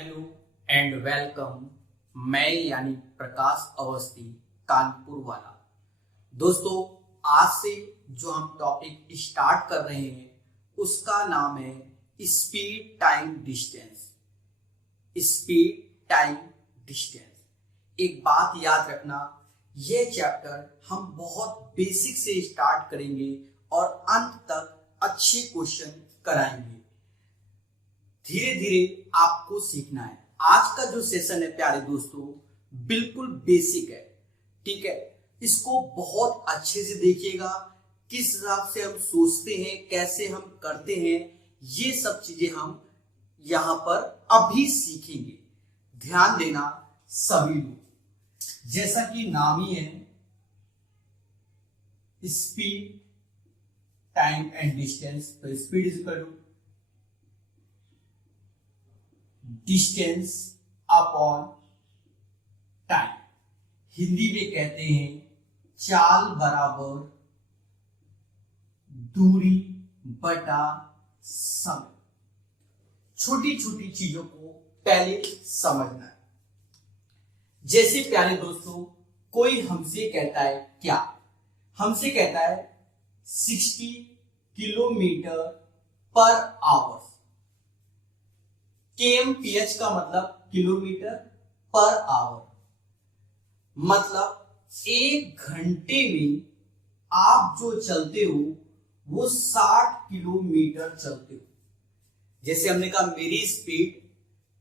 Hello and welcome. मैं यानी प्रकाश अवस्थी, कानपुर वाला। दोस्तों, आज से जो हम टॉपिक स्टार्ट कर रहे हैं उसका नाम है speed time distance. Speed time distance. एक बात याद रखना, यह चैप्टर हम बहुत बेसिक से स्टार्ट करेंगे और अंत तक अच्छे क्वेश्चन कराएंगे। धीरे धीरे आपको सीखना है। आज का जो सेशन है प्यारे दोस्तों, बिल्कुल बेसिक है, ठीक है। इसको बहुत अच्छे से देखिएगा। किस हिसाब से हम सोचते हैं, कैसे हम करते हैं, ये सब चीजें हम यहां पर अभी सीखेंगे। ध्यान देना सभी लोग। जैसा कि नाम ही है स्पीड टाइम एंड डिस्टेंस, तो speed is equal to distance upon time. Hindi में कहते हैं चाल बराबर दूरी बटा समय। छोटी छोटी चीजों को पहले समझना है। जैसे प्यारे दोस्तों, कोई हमसे कहता है, क्या हमसे कहता है 60 किलोमीटर पर आवर। kmph का मतलब किलोमीटर पर आवर, मतलब एक घंटे में आप जो चलते हो वो 60 किलोमीटर चलते हो। जैसे हमने कहा मेरी स्पीड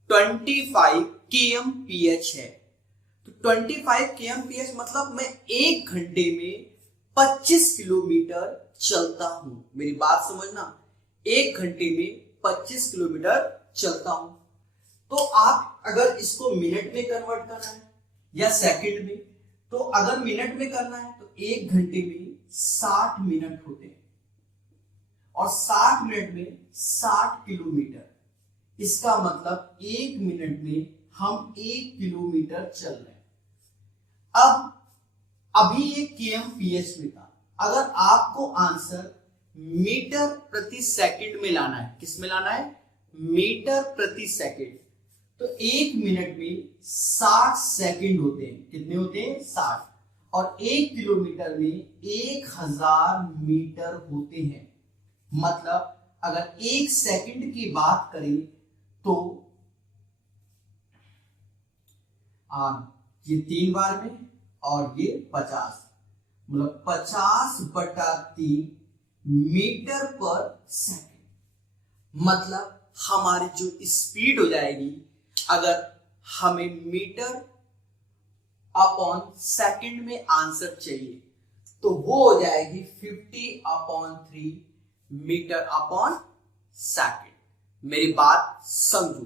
25 kmph है, तो 25 kmph मतलब मैं एक घंटे में 25 किलोमीटर चलता हूं। मेरी बात समझना, एक घंटे में 25 किलोमीटर चलता हूं। तो आप अगर इसको मिनट में कन्वर्ट करना है या सेकंड में, तो अगर मिनट में करना है तो एक घंटे में 60 मिनट होते हैं और 60 मिनट में 60 किलोमीटर। इसका मतलब एक मिनट में हम 1 किलोमीटर चल रहे हैं। अब अभी ये kmph में था। अगर आपको आंसर मीटर प्रति सेकंड में लाना है, किस में लाना है? मीटर प्रति सेकंड, तो एक मिनट में 60 सेकंड होते हैं। कितने होते हैं? 60। और एक किलोमीटर में 1000 मीटर होते हैं। मतलब अगर एक सेकंड की बात करें तो ये 3 बार में और ये 50, मतलब 50/3 मीटर पर सेकंड। मतलब हमारी जो स्पीड हो जाएगी, अगर हमें मीटर अपॉन सेकंड में आंसर चाहिए तो वो हो जाएगी 50/3 मीटर अपॉन सेकंड। मेरी बात समझो।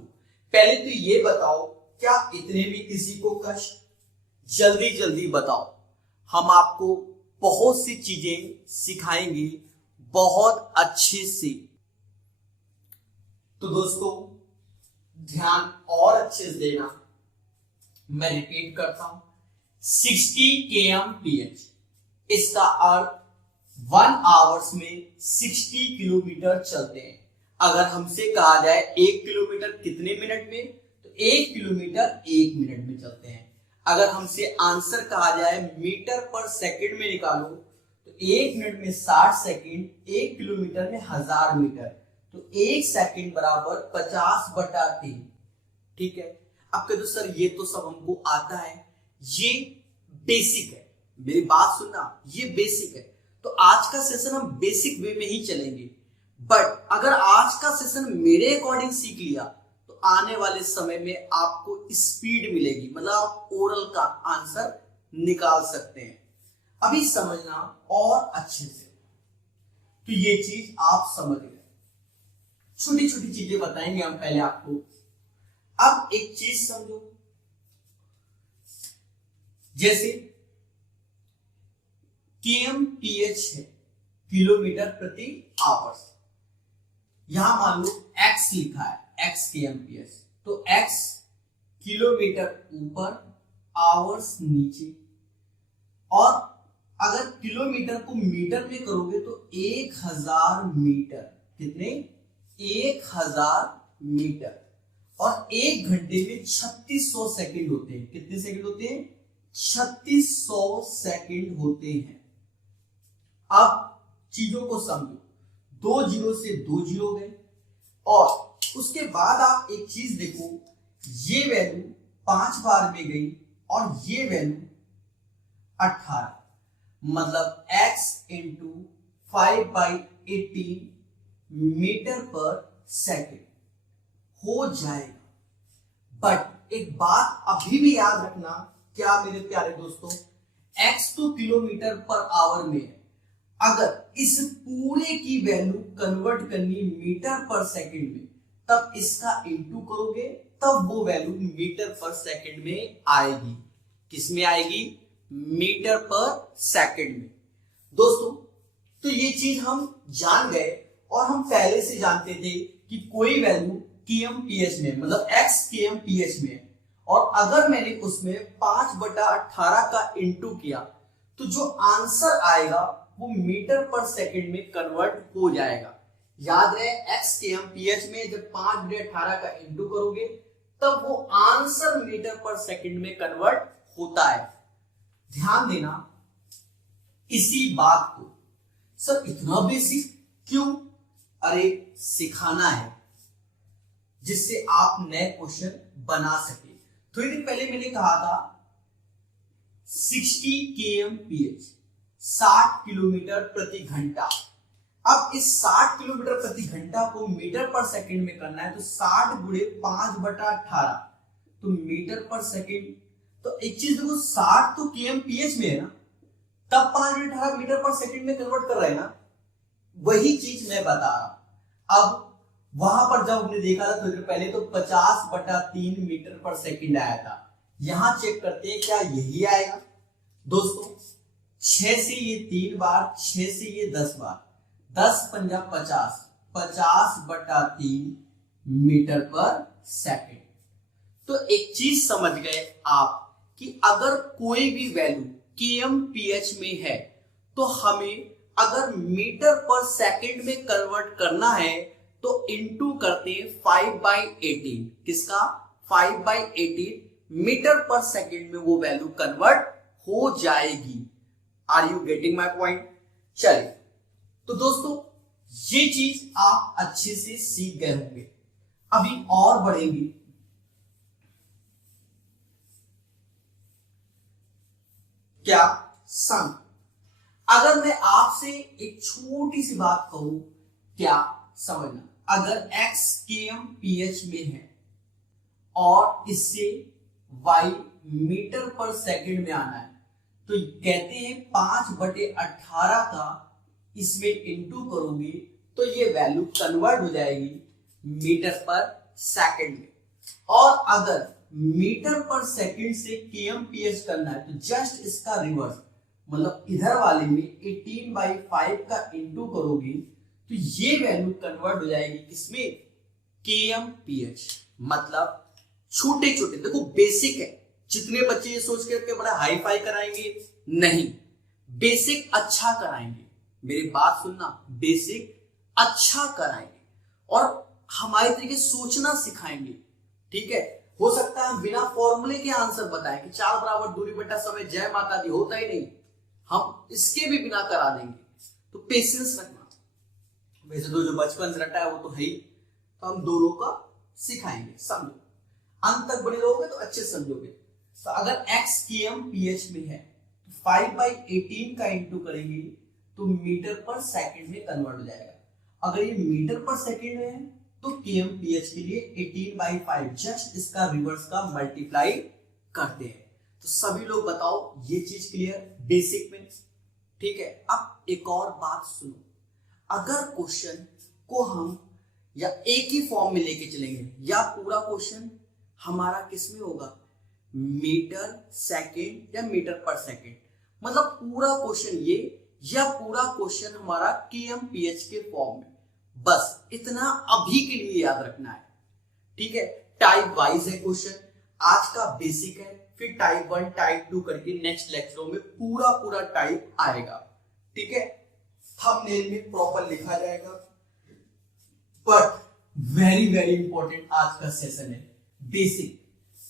पहले तो ये बताओ, क्या इतने भी किसी को कष्ट? जल्दी जल्दी बताओ। हम आपको बहुत सी चीजें सिखाएंगे बहुत अच्छे से। तो दोस्तों, ध्यान और अच्छे से देना। मैं रिपीट करता हूं, 60 kmph, इसका अर्थ 1 आवर्स में 60 किलोमीटर चलते हैं। अगर हमसे कहा जाए 1 किलोमीटर कितने मिनट में, तो 1 किलोमीटर 1 मिनट में चलते हैं। अगर हमसे आंसर कहा जाए मीटर पर सेकंड में निकालो, तो 1 मिनट में 60 सेकंड, 1 किलोमीटर में 1000 मीटर, तो 1 सेकंड बराबर 50/3। ठीक है। अब कहते सर ये तो सब हमको आता है, ये बेसिक है। मेरी बात सुनना, ये बेसिक है। तो आज का सेशन हम बेसिक वे में ही चलेंगे। बट अगर आज का सेशन मेरे अकॉर्डिंग सीख लिया तो आने वाले समय में आपको स्पीड मिलेगी, मतलब आप ओरल का आंसर निकाल सकते हैं। अभी समझना और अच्छे से, तो ये चीज आप समझ गए। छोटी छोटी चीजें बताएंगे हम पहले आपको। अब एक चीज समझो, जैसे kmph है, किलोमीटर प्रति आवर्स। यहां मान लो x लिखा है, x kmph, तो x किलोमीटर ऊपर, आवर्स नीचे। और अगर किलोमीटर को मीटर में करोगे तो 1000 मीटर। कितने? 1000 मीटर। और 1 घंटे में 3600 सेकंड होते हैं। कितने सेकंड होते हैं? 3600 सेकंड होते हैं। अब चीजों को समझो, 2 जीरो से 2 जीरो गए और उसके बाद आप एक चीज देखो, ये वैल्यू 5 बार में गई और ये वैल्यू 18, मतलब x इंटू 5/18 मीटर पर सेकेंड हो जाएगा। बट एक बात अभी भी याद रखना, क्या मेरे प्यारे दोस्तों, x तो किलोमीटर पर आवर में है। अगर इस पूरे की वैल्यू कन्वर्ट करनी मीटर पर सेकंड में, तब इसका इंटू करोगे, तब वो वैल्यू मीटर पर सेकंड में आएगी। किस में आएगी? मीटर पर सेकंड में। दोस्तों, तो ये चीज हम जान गए और हम पहले से जानते थे कि कोई वैल्यू kmph में, मतलब x kmph में है, और अगर मैंने उसमें 5/18 का इंटू किया तो जो आंसर आएगा वो मीटर पर सेकंड में कन्वर्ट हो जाएगा। याद रहे, x kmph में जब 5/18 का इंटू करोगे तब वो आंसर मीटर पर सेकंड में कन्वर्ट होता है। ध्यान देना इसी बात को। सर इतना बेसिक क्यों? अरे सिखाना है जिससे आप नए क्वेश्चन बना सके। थोड़ी देर पहले मैंने कहा था 60 kmph, 60 किलोमीटर प्रति घंटा। अब इस 60 किलोमीटर प्रति घंटा को मीटर पर सेकंड में करना है तो 60 गुणे 5/18 तो मीटर पर सेकंड। तो एक चीज देखो, 60 तो kmph में है ना, तब 5/18 मीटर पर सेकंड में कन्वर्ट कर रहे हैं ना, वही चीज मैं बता रहा। अब वहां पर जब हमने देखा था थोड़ी देर पहले तो 50/3 मीटर पर सेकंड आया था। यहां चेक करते हैं क्या यही आएगा। दोस्तों 6 से ये 3 बार, 6 से ये 10 बार, 10×5 = 50, 50/3 मीटर पर सेकंड। तो एक चीज समझ गए आप कि अगर कोई भी वैल्यू kmph में है तो हमें अगर मीटर पर सेकंड में कन्वर्ट करना है तो इंटू करते हैं 5/18। किसका? 5/18 मीटर पर सेकंड में वो वैल्यू कन्वर्ट हो जाएगी। Are you getting my point? चलिए, तो दोस्तों ये चीज आप अच्छे से सीख गए होंगे। अभी और बढ़ेंगे। क्या सम? अगर मैं आपसे एक छोटी सी बात कहूं, क्या समझना, अगर x kmph में है और इससे y मीटर पर सेकंड में आना है तो कहते हैं 5/18 का इसमें इंटू करोगे तो ये वैल्यू कन्वर्ट हो जाएगी मीटर पर सेकंड में। और अगर मीटर पर सेकंड से kmph करना है तो जस्ट इसका रिवर्स, मतलब इधर वाले में 18/5 का इंटू करोगे तो ये वैल्यू कन्वर्ट हो जाएगी किसमें? kmph। मतलब छोटे छोटे, देखो बेसिक है, जितने बच्चे ये सोच करके बड़ा हाई फाई कराएंगे नहीं, बेसिक अच्छा कराएंगे। मेरी बात सुनना, बेसिक अच्छा कराएंगे और हमारे तरीके सोचना सिखाएंगे। ठीक है, हो सकता है हम बिना फॉर्मूले के आंसर बताएं कि 4 बराबर दूरी बटा समय जय माता दी, होता ही नहीं, हम इसके भी बिना करा देंगे। तो पेशेंस रखना। वैसे तो जो बचपन से रटा है वो तो है ही, तो हम दोनों का सिखाएंगे। समझो, अंत तक बने रहोगे तो अच्छे समझोगे। तो अगर x kmph में है तो 5/18 का इंटू करेंगे तो मीटर पर सेकंड में कन्वर्ट हो जाएगा। अगर ये मीटर पर सेकंड में है तो kmph के लिए 18/5 जस्ट इसका रिवर्स का मल्टीप्लाई करते हैं। तो सभी लोग बताओ ये चीज क्लियर बेसिक में? ठीक है, अब एक और बात सुनो, अगर क्वेश्चन को हम या एक ही फॉर्म में लेके चलेंगे या पूरा क्वेश्चन हमारा किसमें होगा? मीटर सेकंड या मीटर पर सेकंड, मतलब पूरा क्वेश्चन ये या पूरा क्वेश्चन हमारा kmph के फॉर्म में। बस इतना अभी के लिए याद रखना है। ठीक है, टाइप वाइज है क्वेश्चन, आज का बेसिक है, फिर टाइप 1 टाइप 2 करके नेक्स्ट लेक्चरों में पूरा टाइप आएगा। ठीक है, थंबनेल में प्रॉपर लिखा जाएगा। बट वेरी इंपॉर्टेंट आज का सेशन है, बेसिक,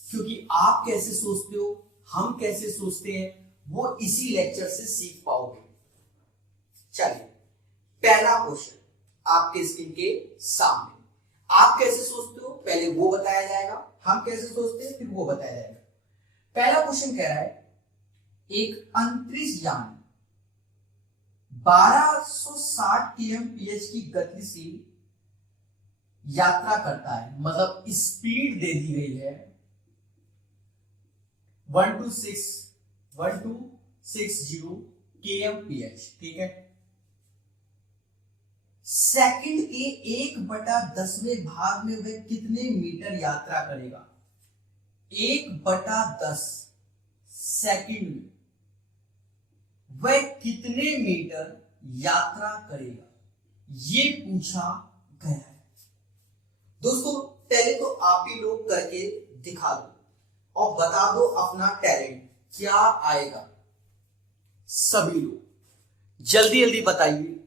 क्योंकि आप कैसे सोचते हो, हम कैसे सोचते हैं, वो इसी लेक्चर से सीख पाओगे। चलिए, पहला क्वेश्चन आपके स्क्रीन के सामने। आप कैसे सोचते हो पहले वो बताया जाएगा, हम कैसे सोचते हैं फिर वो बताया जाएगा। पहला क्वेश्चन कह रहा है, एक अंतरिक्ष यान 1260 kmph की गति से यात्रा करता है, मतलब स्पीड दे दी गई है 1260 kmph, ठीक है। सेकंड के 1/10वें भाग में वह कितने मीटर यात्रा करेगा? 1/10 सेकंड में वह कितने मीटर यात्रा करेगा, ये पूछा गया है। दोस्तों, पहले तो आप ही लोग करके दिखा दो और बता दो अपना टैलेंट क्या आएगा। सभी लोग जल्दी जल्दी बताइए।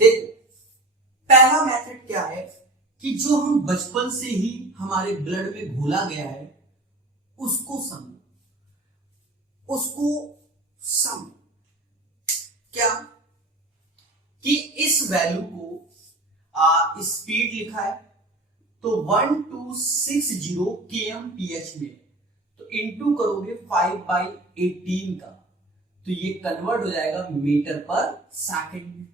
देखो, पहला मेथड क्या है कि जो हम बचपन से ही हमारे ब्लड में घोला गया है उसको समझो, क्या कि इस वैल्यू को स्पीड लिखा है तो 1260 kmph में, तो इंटू करोगे 5/18 का, तो ये कन्वर्ट हो जाएगा मीटर पर सेकंड में।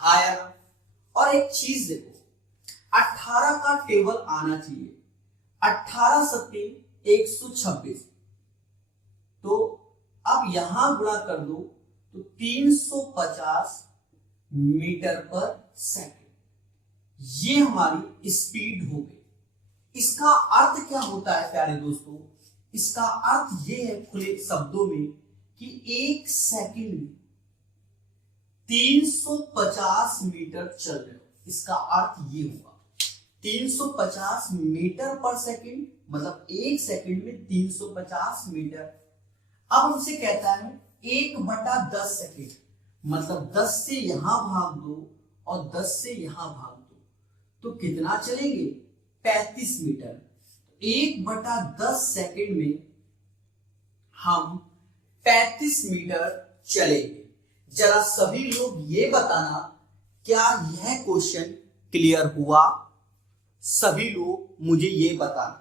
हाँ यार, और एक चीज देखो, 18 का टेबल आना चाहिए। 18 सत्ते 126, तो अब यहां गुणा कर दो तो 350 मीटर पर सेकंड, ये हमारी स्पीड हो गई। इसका अर्थ क्या होता है प्यारे दोस्तों? इसका अर्थ ये है खुले शब्दों में कि एक सेकंड में 350 मीटर चल रहे हो, इसका अर्थ ये होगा 350 मीटर पर सेकंड, मतलब एक सेकंड में 350 मीटर। अब हमसे कहता है 1/10 सेकंड, मतलब 10 से यहां भाग दो और 10 से यहां भाग दो, तो कितना चलेंगे? 35 मीटर। 1/10 सेकंड में हम 35 मीटर चलेंगे। जरा सभी लोग ये बताना, क्या यह क्वेश्चन क्लियर हुआ? सभी लोग मुझे ये बताना।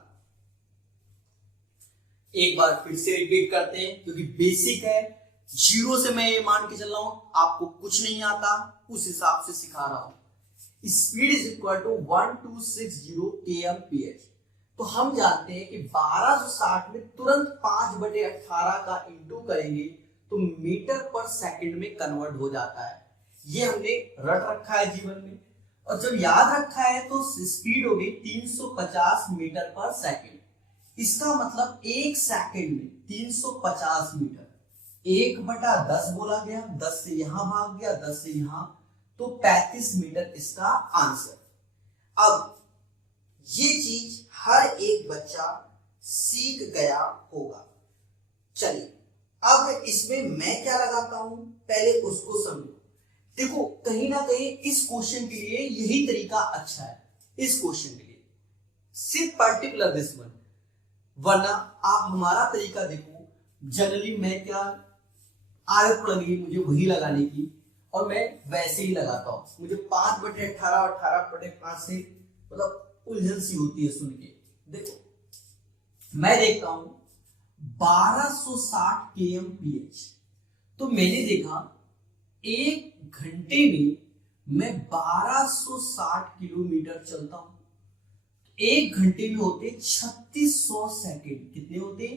एक बार फिर से रिपीट करते हैं, क्योंकि बेसिक है। जीरो से मैं ये मान के चल रहा हूं आपको कुछ नहीं आता, उस हिसाब से सिखा रहा हूं। Speed is equal to 1260 kmph। तो हम जानते हैं कि 1260 में तुरंत 5/18 का इंटू करेंगे तो मीटर पर सेकंड में कन्वर्ट हो जाता है। ये हमने रट रखा है जीवन में, और जब याद रखा है तो स्पीड हो गई 350 मीटर पर सेकंड। इसका मतलब एक सेकंड में 350 मीटर, 1/10 बोला गया, 10 से यहां भाग गया, 10 से यहां, तो 35 मीटर इसका आंसर। अब ये चीज हर एक बच्चा सीख गया होगा। चलिए, अब इसमें मैं क्या लगाता हूं, पहले उसको समझो। देखो, कहीं ना कहीं इस क्वेश्चन के लिए यही तरीका अच्छा है। इस क्वेश्चन के लिए सिर्फ पर्टिकुलर दिस वन, वरना आप हमारा तरीका देखो। जनरली मैं क्या आदत पड़ गई मुझे वही लगाने की, और मैं वैसे ही लगाता हूं। मुझे 5/18 और 18/5 से मतलब उलझन सी होती है सुन के। देखो, मैं देखता हूं 1260 kmph, तो मैंने देखा एक घंटे में मैं 1260 किलोमीटर चलता हूं। एक घंटे में होते 3600 सेकंड। कितने होते?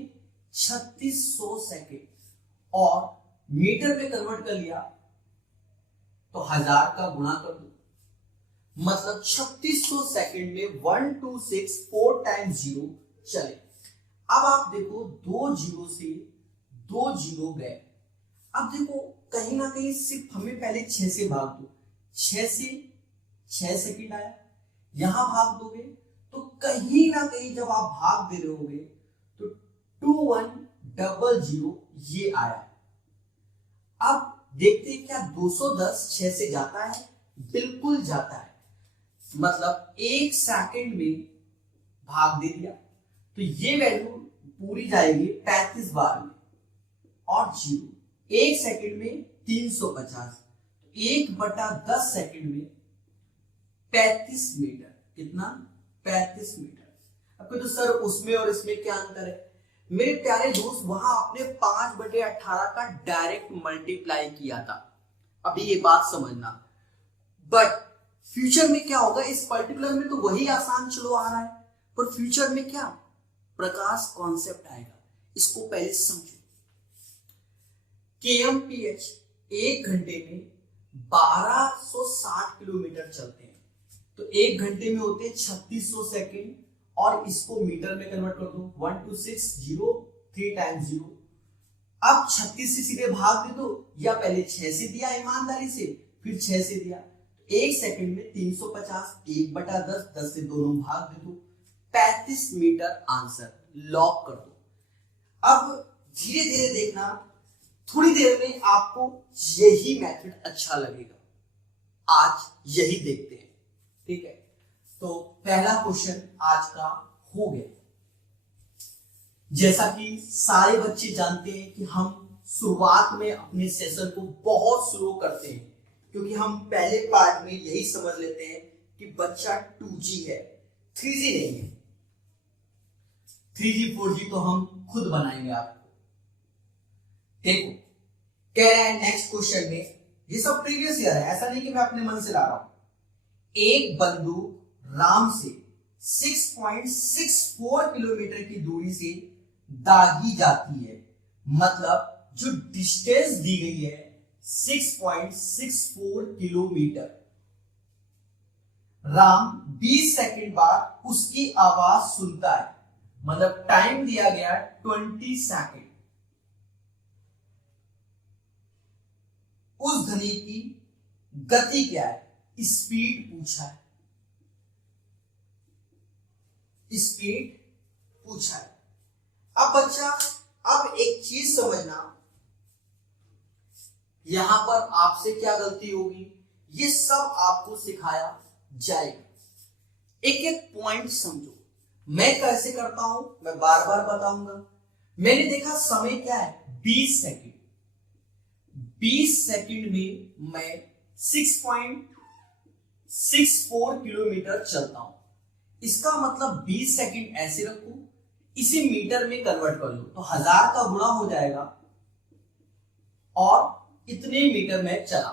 3600 सेकंड। और मीटर में कन्वर्ट कर लिया तो 1000 का गुणा कर दो, मतलब 3600 सेकंड में 126 4 टाइम्स 0 चले। अब आप देखो, 2 जीरो से 2 जीरो गए। अब देखो, कहीं ना कहीं सिर्फ हमें पहले 6 से भाग दो, 6 से 6 सेकंड आया, यहां भाग दोगे तो कहीं ना कहीं जब आप भाग दे रहे होगे तो 2100 ये आया। अब देखते हैं क्या 210 6 से जाता है? बिल्कुल जाता है। मतलब 1 सेकंड में भाग दे दिया तो ये वैल्यू पूरी जाएगी 35 बार में, और 0 1 सेकंड में 350, 1/10 सेकंड में 35 मीटर। कितना? 35 मीटर। अब तो सर उसमें और इसमें क्या अंतर है? मेरे प्यारे दोस्त, वहां आपने 5/18 का डायरेक्ट मल्टीप्लाई किया था, अभी ये बात समझना। बट फ्यूचर में क्या होगा, इस पर्टिकुलर में तो वही आसान चलो आ रहा है, पर फ्यूचर में क्या प्रकाश कॉन्सेप्ट आएगा, इसको पहले समझो। KMPH 1 घंटे में 1260 किलोमीटर चलते हैं, तो 1 घंटे में होते हैं 3600 सेकेंड, और इसको मीटर में कन्वर्ट कर दो, 12603 टाइम्स 0। अब 36 से सीधे भाग दे दो, या पहले 6 से दिया ईमानदारी से, फिर 6 से दिया, 1 सेकंड में 350, 1/10, 10 से दोनों भाग दे दो, 35 मीटर आंसर। लॉक कर दो। अब धीरे धीरे देखना, थोड़ी देर में आपको यही मेथड अच्छा लगेगा। आज यही देखते हैं, ठीक है? तो पहला क्वेश्चन आज का हो गया। जैसा कि सारे बच्चे जानते हैं कि हम शुरुआत में अपने सेशन को बहुत स्लो करते हैं, क्योंकि हम पहले पार्ट में यही समझ लेते हैं कि बच्चा 2G है, 3G नहीं है। 3G 4G तो हम खुद बनाएंगे आपको। देखो, कह रहे हैं नेक्स्ट क्वेश्चन में, ये सब प्रीवियस ईयर है, ऐसा नहीं कि मैं अपने मन से ला रहा हूं। एक बंदूक राम से 6.64 किलोमीटर की दूरी से दागी जाती है, मतलब जो डिस्टेंस दी गई है 6.64 किलोमीटर। राम 20 सेकंड बाद उसकी आवाज सुनता है, मतलब टाइम दिया गया 20 सेकंड। उस ध्वनि की गति क्या है? स्पीड पूछा है, स्पीड पूछा है। अब बच्चा, अब एक चीज समझना, यहां पर आपसे क्या गलती होगी, ये सब आपको सिखाया जाएगा। एक एक पॉइंट समझो। मैं कैसे करता हूं मैं बार बार बताऊंगा। मैंने देखा समय क्या है, 20 सेकंड। 20 सेकंड में मैं 6.64 किलोमीटर चलता हूं। इसका मतलब 20 सेकंड ऐसे रखो, इसे मीटर में कन्वर्ट कर लो तो 1000 का गुणा हो जाएगा, और इतने मीटर में चला,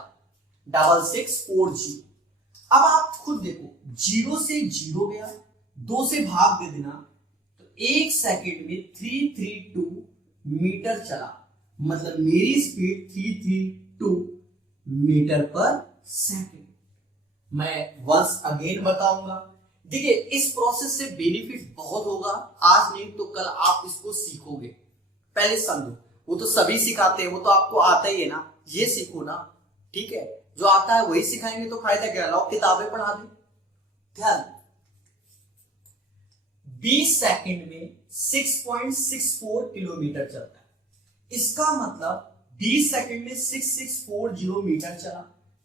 6640। अब आप खुद देखो, 0 से 0 गया, 2 से भाग दे देना, तो 1 सेकंड में 332 मीटर चला, मतलब मेरी स्पीड 332 मीटर पर सेकंड। मैं वंस अगेन बताऊंगा। देखिए, इस प्रोसेस से बेनिफिट बहुत होगा, आज नहीं तो कल आप इसको सीखोगे। पहले समझो, वो तो सभी सिखाते हैं, वो तो आपको आता ही है ना, ये सीखो ना, ठीक है? जो आता है वही सिखाएंगे तो फायदा क्या? लाओ किताबें पढ़ा दे। ध्यान, 20 सेकंड में 6.64 किलोमीटर चलता है, इसका मतलब 20 सेकंड में 6640 मीटर चला,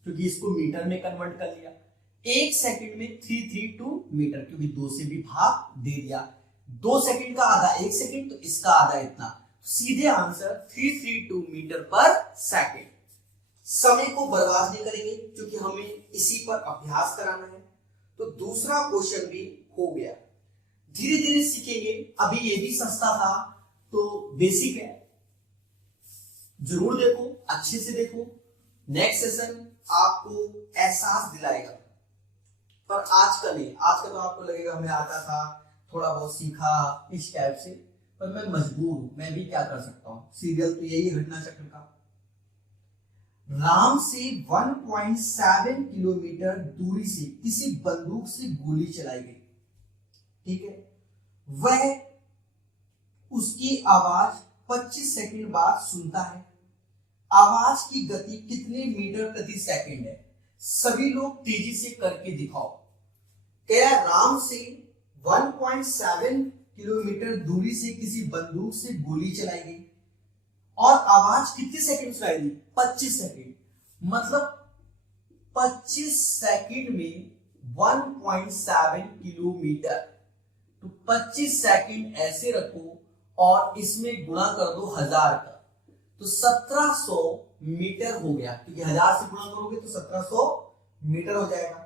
क्योंकि इसको मीटर में कन्वर्ट कर लिया। 1 सेकंड में 332 मीटर, क्योंकि 2 से भी भाग दे दिया। 2 सेकंड का आधा 1 सेकंड, तो इसका आधा इतना, सीधे आंसर 332 मीटर पर सेकंड। समय को बर्बाद नहीं करेंगे, क्योंकि हमें इसी पर अभ्यास कराना है। तो दूसरा क्वेश्चन भी हो गया। धीरे धीरे सीखेंगे, अभी ये भी सस्ता था तो बेसिक है, जरूर देखो, अच्छे से देखो। नेक्स्ट सेशन आपको एहसास दिलाएगा, पर आज का नहीं। आज का तो आपको लगेगा हमें आता था, थोड़ा बहुत सीखा इस टाइप से, पर मैं मजबूर हूं, मैं भी क्या कर सकता हूं, सीरियल तो यही घटना चक्र का। राम से 1.7 किलोमीटर दूरी से किसी बंदूक से गोली चलाई गई, ठीक है? वह उसकी आवाज 25 सेकंड बाद सुनता है। आवाज की गति कितने मीटर प्रति सेकंड है? सभी लोग तेजी से करके दिखाओ। क्या राम से 1.7 किलोमीटर दूरी से किसी बंदूक से गोली चलाई गई और आवाज कितने सेकंड सुनाई दी? 25 सेकंड। मतलब 25 सेकंड में 1.7 किलोमीटर। तो 25 सेकंड ऐसे रखो और इसमें गुणा कर दो 1000 का, तो 1700 मीटर हो गया, क्योंकि 1000 से गुणा करोगे तो 1700 मीटर हो जाएगा।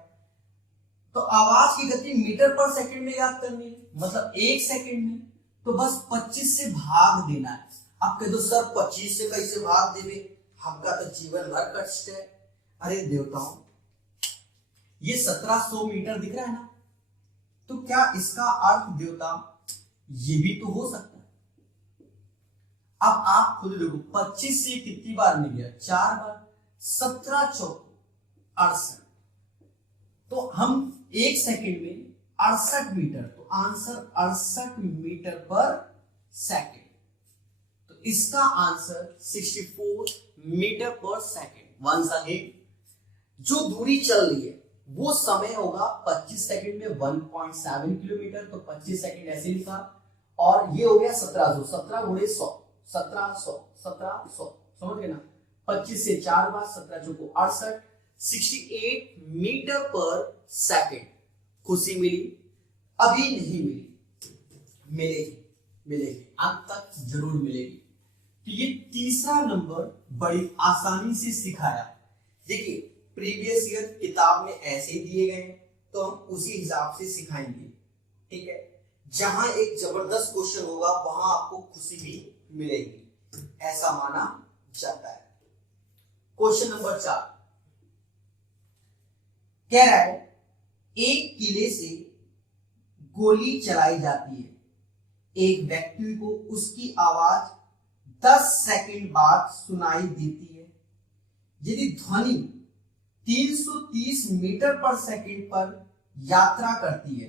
तो आवाज की गति मीटर पर सेकंड में याद करनी है, मतलब 1 सेकंड में, तो बस 25 से भाग देना है। आप कह दो सर 25 से कैसे भाग देवे, आपका तो जीवन भर कष्ट है। अरे देवताओं, ये 1700 मीटर दिख रहा है ना, तो क्या इसका अर्थ देवता ये भी तो हो सकता है। अब आप खुद देखो, 25 से कितनी बार मिल गया, 4 बार, 17 चौको 68, तो हम 1 सेकंड में 68 मीटर, तो आंसर 68 मीटर पर सेकंड। तो इसका आंसर 64 मीटर पर सेकंड। वंस अगेन, जो दूरी चल रही है वो समय होगा 25 सेकंड में 1.7 किलोमीटर, तो 25 सेकंड ऐसे लिखा, और ये हो गया 1700, 17 गुणे 100, 1700, 1700, समझ गए ना। 25 से 4 बार, 17 चौको 68, 68 मीटर पर सेकंड। खुशी मिली? अभी नहीं मिली, मिलेगी, मिलेगी, अंत तक जरूर मिलेगी। तो ये तीसरा नंबर बड़ी आसानी से सिखाया। देखिए, प्रीवियस ईयर किताब में ऐसे दिए गए, तो हम उसी हिसाब से सिखाएंगे, ठीक है। जहां एक जबरदस्त क्वेश्चन होगा वहां आपको खुशी भी मिलेगी, ऐसा माना जाता है। क्वेश्चन नंबर 4 कह रहा है, एक किले से गोली चलाई जाती है, एक व्यक्ति को उसकी आवाज 10 सेकंड बाद सुनाई देती है। यदि ध्वनि 330 मीटर पर सेकंड पर यात्रा करती है,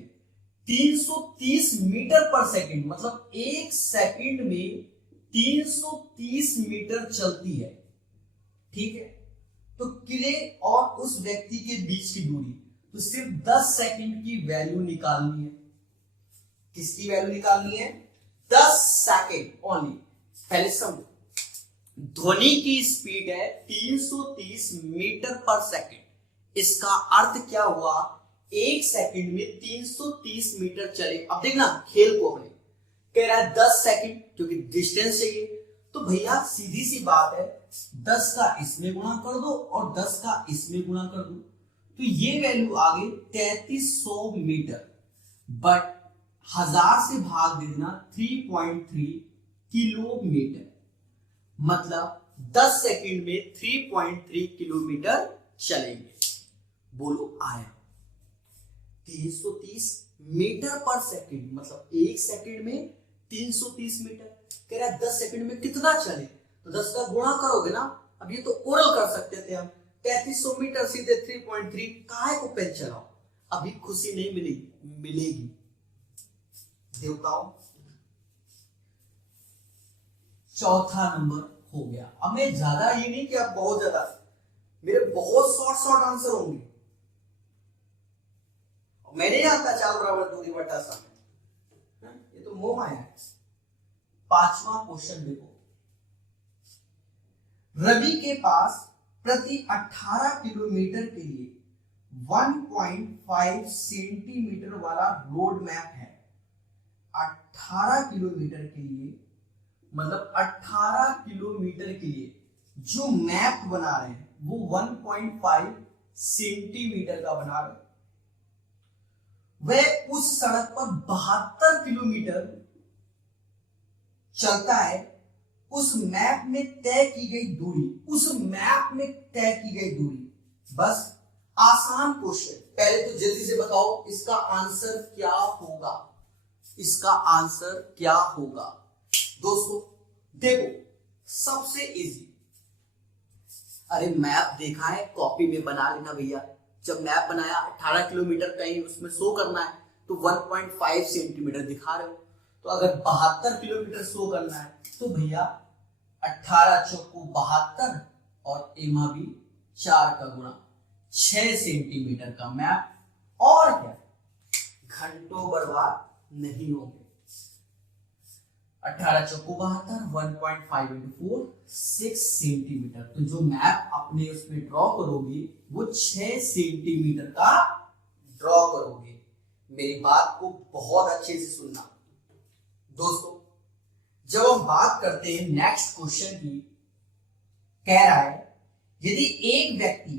330 मीटर पर सेकंड मतलब 1 सेकंड में 330 मीटर चलती है, ठीक है। तो किले और उस व्यक्ति के बीच की दूरी, तो सिर्फ 10 सेकंड की वैल्यू निकालनी है। किसकी वैल्यू निकालनी है? 10 सेकंड ओनली। पहले समझो, ध्वनि की स्पीड है 330 मीटर पर सेकंड। इसका अर्थ क्या हुआ? 1 सेकंड में 330 मीटर चले। अब देखना खेल को, हमने कह रहा है 10 सेकंड, क्योंकि डिस्टेंस चाहिए, तो भैया सीधी सी बात है, 10 का इसमें गुणा कर दो और 10 का इसमें गुणा कर दो, तो ये वैल्यू आ गई 3300 मीटर। बट 1000 से भाग दे देना 3.3 किलोमीटर, मतलब 10 सेकंड में 3.3 किलोमीटर चलेंगे। बोलो आया? 330 मीटर पर सेकंड मतलब 1 सेकंड में 330 मीटर। कह रहा है 10 सेकंड में कितना चले, तो 10 का गुणा करोगे ना। अब ये तो ओरल कर सकते थे हम, 3300 मीटर सीधे 3.3, काहे को पेन चलाओ। अभी खुशी नहीं मिलेगी, मिलेगी देवताओं। चौथा नंबर हो गया। अब मैं ज्यादा ये नहीं कि अब बहुत ज्यादा, मेरे बहुत शॉर्ट आंसर होंगे। मैं नहीं आता 4 बराबर दूरी बटा समय, ये तो मोह माया है। 5वां क्वेश्चन देखो, रवि के पास प्रति 18 किलोमीटर के लिए 1.5 सेंटीमीटर वाला रोड मैप है। 18 किलोमीटर के लिए मतलब 18 किलोमीटर के लिए जो मैप बना रहे हैं वो 1.5 सेंटीमीटर का बना रहे हैं। वह उस सड़क पर 72 किलोमीटर चलता है। उस मैप में तय की गई दूरी, उस मैप में तय की गई दूरी, बस आसान क्वेश्चन। पहले तो जल्दी से बताओ इसका आंसर क्या होगा, इसका आंसर क्या होगा। दोस्तों देखो, सबसे इजी, अरे मैप देखा है, कॉपी में बना लेना भैया। जब मैप बनाया 18 किलोमीटर कहीं उसमें शो करना है तो 1.5 सेंटीमीटर दिखा रहे हो, तो अगर 72 किलोमीटर शो करना है तो भैया 18 चौको 72 और एमा भी 4 का गुणा 6 सेंटीमीटर का मैप। और क्या, घंटों बर्बाद नहीं होंगे। 18 चौको 72, 1.5 into 4 6 सेंटीमीटर। तो जो मैप अपने उसमें ड्रॉ करोगे वो 6 सेंटीमीटर का ड्रॉ करोगे। मेरी बात को बहुत अच्छे से सुनना दोस्तों। जब हम बात करते हैं नेक्स्ट क्वेश्चन की, कह रहा है यदि एक व्यक्ति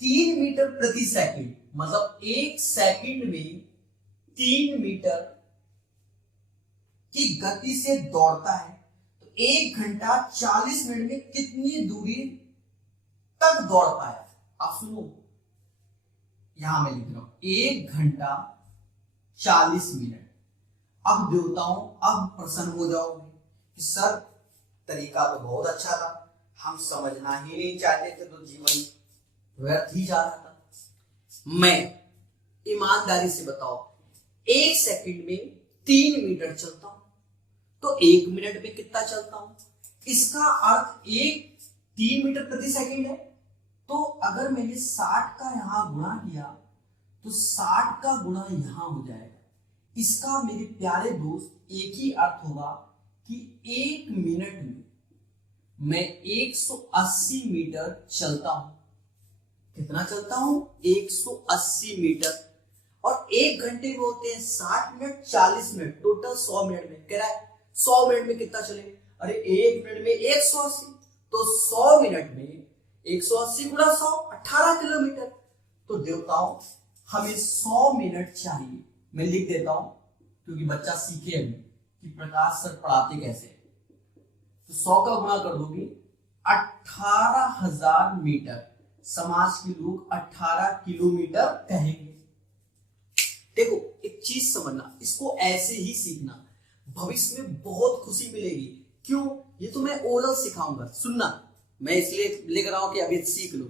3 मीटर प्रति सेकंड मतलब 1 सेकंड में 3 मीटर की गति से दौड़ता है तो 1 घंटा 40 मिनट में कितनी दूरी तक दौड़ पाया। आप सुनो, यहां मैं लिख रहा हूं 1 घंटा 40 मिनट। अब देवताओं, अब प्रसन्न हो जाओगे कि सर तरीका तो बहुत अच्छा था, हम समझना ही नहीं चाहते थे तो जीवन व्यर्थ ही जा रहा था। मैं ईमानदारी से बताओ, 1 सेकंड में 3 मीटर चलता हूं तो 1 मिनट में कितना चलता हूं। इसका अर्थ 3 मीटर प्रति सेकंड है, तो अगर मैंने 60 का यहां गुणा किया तो 60 का गुणा यहां हो जाएगा। इसका मेरे प्यारे दोस्त एक ही अर्थ होगा कि 1 मिनट में मैं 180 मीटर चलता हूं। कितना चलता हूं? 180 मीटर। और 1 घंटे में होते हैं 60 मिनट 40 मिनट, टोटल 100 मिनट में। कह रहा है 100 मिनट में कितना चले? अरे 1 मिनट में 180, तो 100 मिनट में 180 गुणा 100 18 किलोमीटर। तो देवताओं हमें 100 मिनट चाहिए। मैं लिख देता हूं क्योंकि बच्चा सीखे अभी कि प्रकाश सर पढ़ाते कैसे। तो 100 का गुणा कर दोगे 18,000 मीटर। समाज के लोग 18 किलोमीटर कहेंगे। देखो एक चीज समझना, इसको ऐसे ही सीखना, भविष्य में बहुत खुशी मिलेगी। क्यों? ये तो मैं ओरल सिखाऊंगा, सुनना। मैं इसलिए लिख रहा हूं कि अभी सीख लो।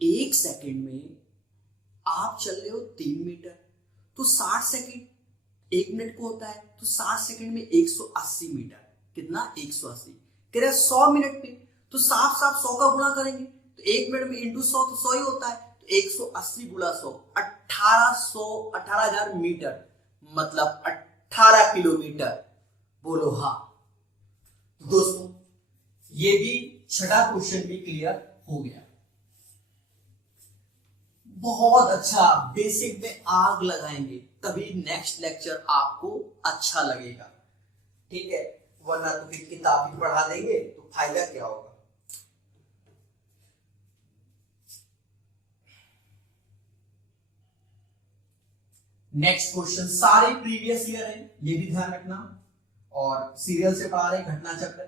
1 सेकंड में आप चल रहे हो 3 मीटर, तो 60 सेकंड 1 मिनट को होता है, तो 60 सेकंड में 180 मीटर। कितना? 180। कह रहे 100 मिनट में, तो साफ साफ 100 का गुणा करेंगे तो 1 मिनट में इंटू 100 तो 100 ही होता है। तो 180 गुणा 100 18,000 मीटर, मतलब 18 किलोमीटर। बोलो हाँ। दोस्तों ये भी छठा क्वेश्चन भी क्लियर हो गया। बहुत अच्छा, बेसिक में आग लगाएंगे तभी नेक्स्ट लेक्चर आपको अच्छा लगेगा, ठीक है? वरना तो फिर किताब ही पढ़ा देंगे तो फायदा क्या होगा। नेक्स्ट क्वेश्चन सारे प्रीवियस ईयर है, ये भी ध्यान रखना, और सीरियल से पढ़ा रहे घटना चक्र।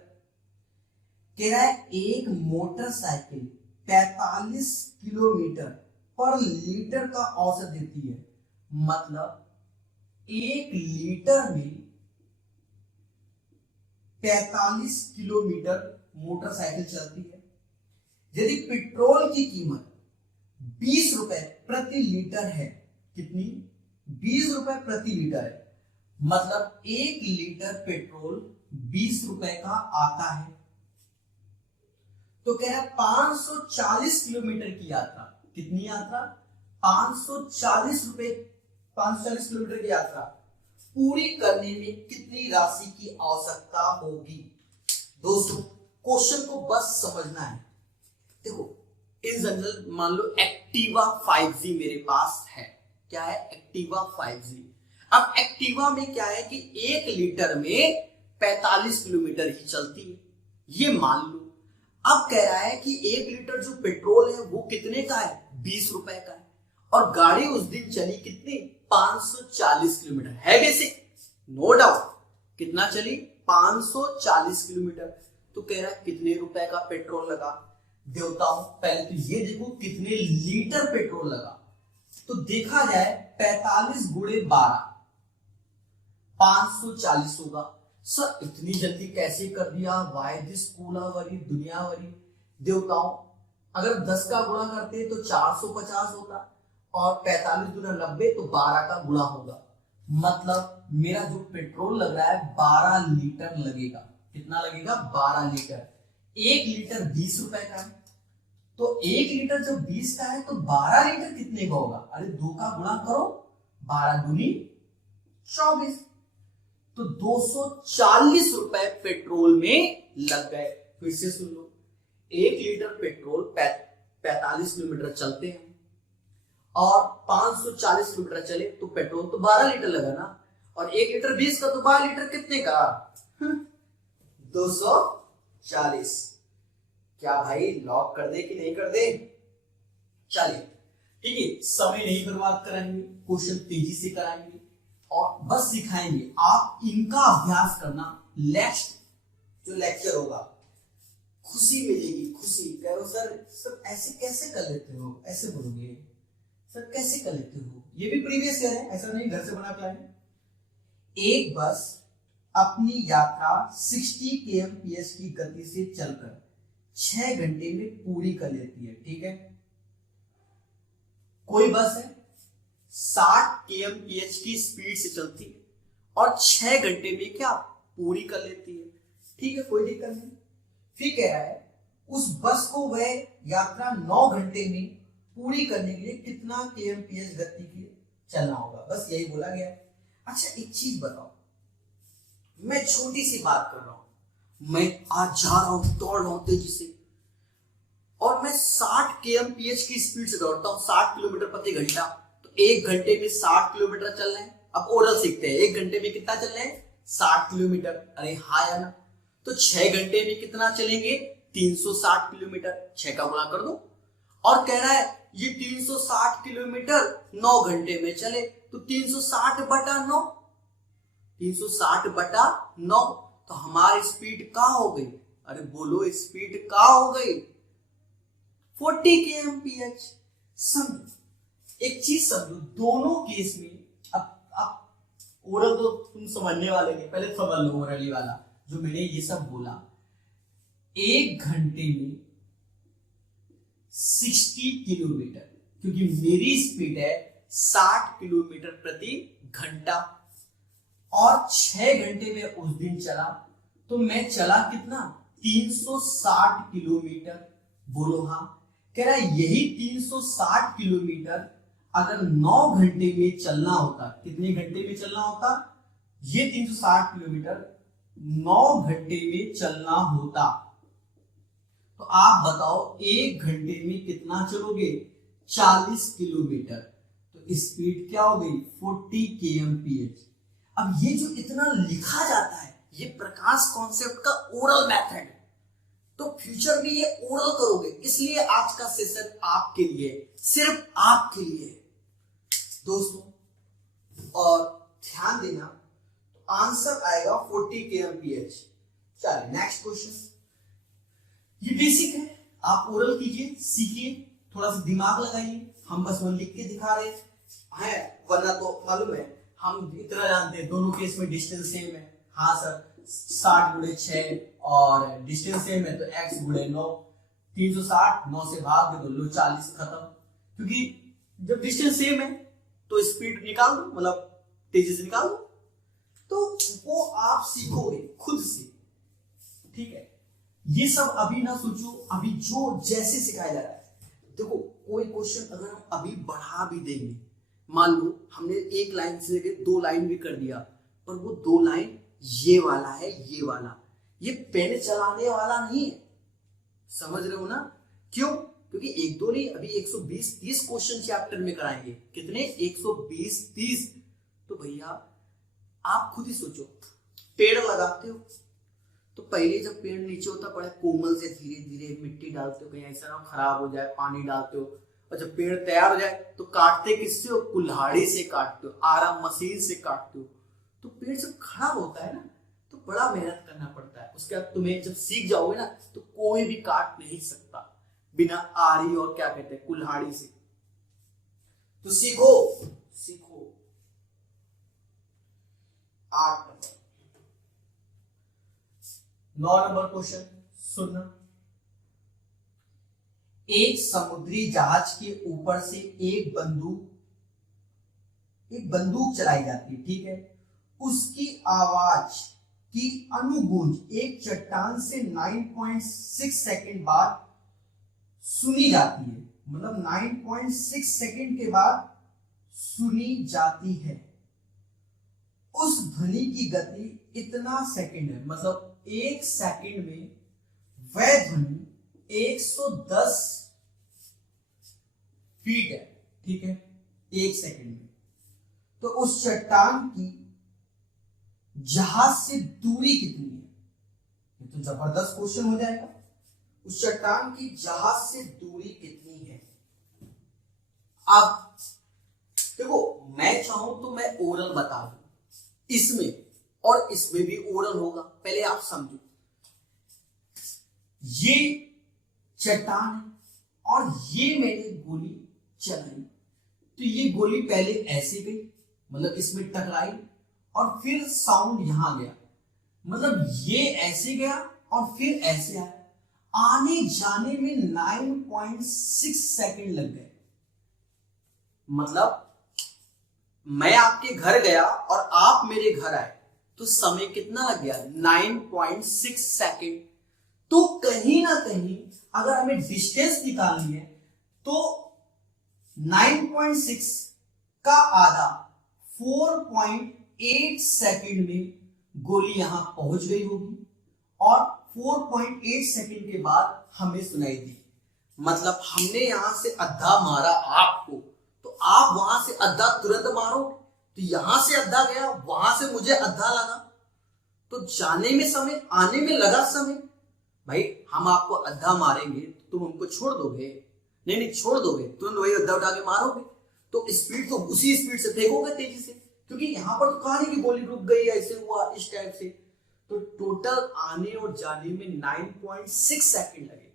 कह रहा है एक मोटरसाइकिल 45 किलोमीटर पर लीटर का औसत देती है, मतलब 1 लीटर में 45 किलोमीटर मोटरसाइकिल चलती है। यदि पेट्रोल की कीमत 20 रुपए प्रति लीटर है, कितनी? 20 रुपए प्रति लीटर है, मतलब 1 लीटर पेट्रोल 20 रुपए का आता है। तो कह रहा है 540 किलोमीटर की यात्रा, कितनी यात्रा? 540 किलोमीटर की यात्रा पूरी करने में कितनी राशि की आवश्यकता होगी। दोस्तों क्वेश्चन को बस समझना है। देखो इन जनरल मान लो एक्टिवा 5G मेरे पास है। क्या है? Activa 5G। अब एक्टिवा में क्या है कि 1 लीटर में 45 किलोमीटर ही चलती है, ये मान लो। अब कह रहा है कि 1 लीटर जो पेट्रोल है वो कितने का है? 20 रुपए का है, और गाड़ी उस दिन चली कितनी? 540 किलोमीटर। है बेसिक, नो डाउट। कितना चली? 540 किलोमीटर। तो कह रहा है कितने रुपए का पेट्रोल लगा। देवताओं पहले तो ये देखो कितने लीटर पेट्रोल लगा। तो देखा जाए 45 गुणे 12 540 होगा। सर इतनी जल्दी कैसे कर दिया? वाई दिस कूलावरी दुनियावरी। देवताओं अगर 10 का गुणा करते तो 450 होता, और 45 गुना 90 तो 12 का गुणा होगा। मतलब मेरा जो पेट्रोल लग रहा है 12 लीटर लगेगा। कितना लगेगा? 12 लीटर। 1 लीटर 20 रुपए का है, तो 1 लीटर जब 20 का है तो 12 लीटर कितने का होगा? अरे 2 का गुणा करो, 12 दूनी 24, तो 240 रुपए पेट्रोल में लग गए। फिर से सुन लो, 1 लीटर पेट्रोल 45 किलोमीटर चलते हैं, और 540 किलोमीटर चले तो पेट्रोल तो 12 लीटर लगा ना, और 1 लीटर 20 का तो 12 लीटर कितने का 240। क्या भाई लॉक कर दे कि नहीं कर दे? चलिए ठीक है, समय नहीं बर्बाद कराएंगे, क्वेश्चन तेजी से कराएंगे और बस सिखाएंगे। आप इनका अभ्यास करना, नेक्स्ट जो लेक्चर होगा खुशी मिलेगी, खुशी। कहो सर ऐसे कैसे कर लेते हो, ऐसे बोलोगे सर कैसे कर लेते हो, ये भी प्रीवियस ईयर है, ऐसा नहीं घर से बना के आए। एक बस अपनी यात्रा 60 kmph की गति से चलकर 6 घंटे में पूरी कर लेती है, ठीक है। कोई बस है 60 kmph की स्पीड से चलती है और 6 घंटे में क्या पूरी कर लेती है, ठीक है, कोई दिक्कत नहीं। फिर कह रहा है उस बस को वह यात्रा 9 घंटे में पूरी करने के लिए कितना kmph गति की चलना होगा, बस यही बोला गया। अच्छा एक चीज बताओ, मैं छोटी सी बात कर रहा हूं, मैं आज जा रहा हूं, दौड़ रहा हूं तेजी से और मैं 60 kmph की स्पीड से दौड़ता हूं, 60 किलोमीटर प्रति घंटा, तो 1 घंटे में 60 किलोमीटर चल रहे हैं। अब ओरल सीखते हैं, 1 घंटे में कितना चल रहे हैं 60 किलोमीटर, अरे हाँ या ना। तो 6 घंटे में कितना चलेंगे 360 किलोमीटर, 6 का गुणा कर दो। और कह रहा है ये 360 किलोमीटर 9 घंटे में चले, तो 360 बटा 9, 360 बटा 9, तो हमारी स्पीड क्या हो गई, अरे बोलो स्पीड क्या हो गई 40 kmph। समझो एक चीज समझो, दोनों केस में अब ओरल तो तुम समझने वाले नहीं, पहले समझ लो ओरली वाला जो मैंने ये सब बोला। 1 घंटे में 60 किलोमीटर, क्योंकि मेरी स्पीड है 60 किलोमीटर प्रति घंटा, और 6 घंटे में उस दिन चला, तो मैं चला कितना 360 किलोमीटर, बोलो हाँ। कह रहा है यही 360 किलोमीटर अगर 9 घंटे में चलना होता, कितने घंटे में चलना होता, ये 360 किलोमीटर 9 घंटे में चलना होता, तो आप बताओ 1 घंटे में कितना चलोगे 40 किलोमीटर, तो स्पीड क्या हो गई 40 kmph। अब ये जो इतना लिखा जाता है ये प्रकाश कॉन्सेप्ट का ओरल मेथड है, तो फ्यूचर में ये ओरल करोगे, इसलिए आज का सेशन आपके लिए, सिर्फ आपके लिए दोस्तों। और ध्यान देना, तो आंसर आएगा 40 kmph। चलिए नेक्स्ट क्वेश्चन, ये बेसिक है, आप ओरल कीजिए, सीखिए, थोड़ा सा दिमाग लगाइए, हम बस वो लिख के दिखा रहे हैं, वरना तो मालूम है हम इतना जानते हैं दोनों केस में डिस्टेंस सेम है। हाँ सर 60 गुणे 6 और डिस्टेंस सेम है तो x गुणे 9, 360 9 से भाग दे दो, लो 40 खत्म। क्योंकि जब डिस्टेंस सेम है तो स्पीड निकाल दो, मतलब तेजी से निकाल दो, तो वो आप सीखोगे खुद से, ठीक है। ये सब अभी ना सोचो, अभी जो जैसे सिखाया जा रहा है, देखो कोई क्वेश्चन अगर हम अभी बढ़ा भी देंगे, मान लो हमने 1 लाइन से लेकर 2 लाइन भी कर दिया, पर वो 2 लाइन ये वाला है, ये वाला, ये पेन चलाने वाला नहीं है, समझ रहे हो ना? क्यों? क्योंकि 1-2 नहीं, अभी 120-30 क्वेश्चन चैप्टर में कराएंगे। कितने? 120-30। तो भैया आप खुद ही सोचो, पेड़ लगाते हो तो पहले जब पेड़ नीचे होता बड़े कोमल से धीरे धीरे मिट्टी डालते हो, कहीं ऐसा ना खराब हो जाए, पानी डालते हो, और जब पेड़ तैयार हो जाए तो काटते किससे हो? कुल्हाड़ी से काटते हो, आरा मशीन से काटते हो। तो पेड़ जब खराब होता है ना तो बड़ा मेहनत करना पड़ता है, उसके बाद तुम्हें जब सीख जाओगे ना तो कोई भी काट नहीं सकता बिना आरी और क्या कहते हैं कुल्हाड़ी से। तो सीखो सीखो। 8 नंबर 9 नंबर क्वेश्चन सुनना। एक समुद्री जहाज के ऊपर से एक बंदूक चलाई जाती है, ठीक है। उसकी आवाज की अनुगूंज एक चट्टान से 9.6 सेकंड बाद सुनी जाती है, मतलब 9.6 सेकंड के बाद सुनी जाती है। उस ध्वनि की गति इतना सेकंड है, मतलब 1 सेकंड में वह ध्वनि 110 फीट है, ठीक है। 1 सेकंड में। तो उस चट्टान की जहाज से दूरी कितनी है? ये तो जबरदस्त क्वेश्चन हो जाएगा। उस चट्टान की जहाज से दूरी कितनी है? अब देखो, मैं चाहूं तो मैं ओरल बता दूं, इसमें और इसमें भी ओरल होगा। पहले आप समझो, ये चट्टान है और ये मैंने गोली चलाई, तो ये गोली पहले ऐसे गई, मतलब इसमें टकराई और फिर साउंड यहां गया, मतलब ये ऐसे गया और फिर ऐसे आया। आने जाने में 9.6 सेकंड लग गए। मतलब मैं आपके घर गया और आप मेरे घर आए, तो समय कितना लग गया? 9.6 सेकंड। तो कहीं ना कहीं अगर हमें डिस्टेंस निकालनी है तो 9.6 का आधा 4.8 सेकंड में गोली यहां पहुंच गई होगी और 4.8 सेकंड के बाद हमें सुनाई दी। मतलब हमने यहां से अद्धा मारा आपको, तो आप वहां से अद्धा तुरंत मारो, तो यहां से अद्धा गया, वहां से मुझे अद्धा लगा, तो जाने में समय, आने में लगा समय। भाई हम आपको अद्धा मारेंगे तो तुम हमको छोड़ दोगे? नहीं छोड़ दोगे, तुरंत वही अद्धा उठा के मारोगे, तो स्पीड तो उसी स्पीड से फेंकोगे तेजी से, क्योंकि यहां पर तो कहानी की गोली रुक गई, ऐसे हुआ इस टाइप से। तो टोटल आने और जाने में 9.6 सेकंड लगे,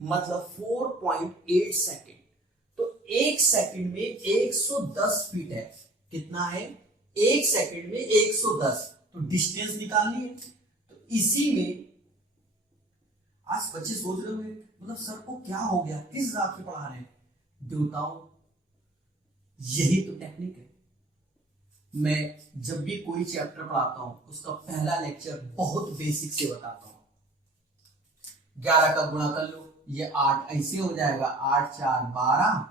मतलब 4.8 सेकंड। तो 1 सेकंड में 110 फीट है। कितना है? 1 सेकंड में 110। तो डिस्टेंस निकालनी है। तो इसी में आज बच्चे सोच रहे होंगे, मतलब सर को क्या हो गया, किस हिसाब से पढ़ा रहे हैं? देवताओं, यही तो टेक्निक है। मैं जब भी कोई चैप्टर पढ़ाता हूं उसका पहला लेक्चर बहुत बेसिक से बताता हूं। 11 का गुणा कर लो, ये 8 ऐसे हो जाएगा, 8 4 12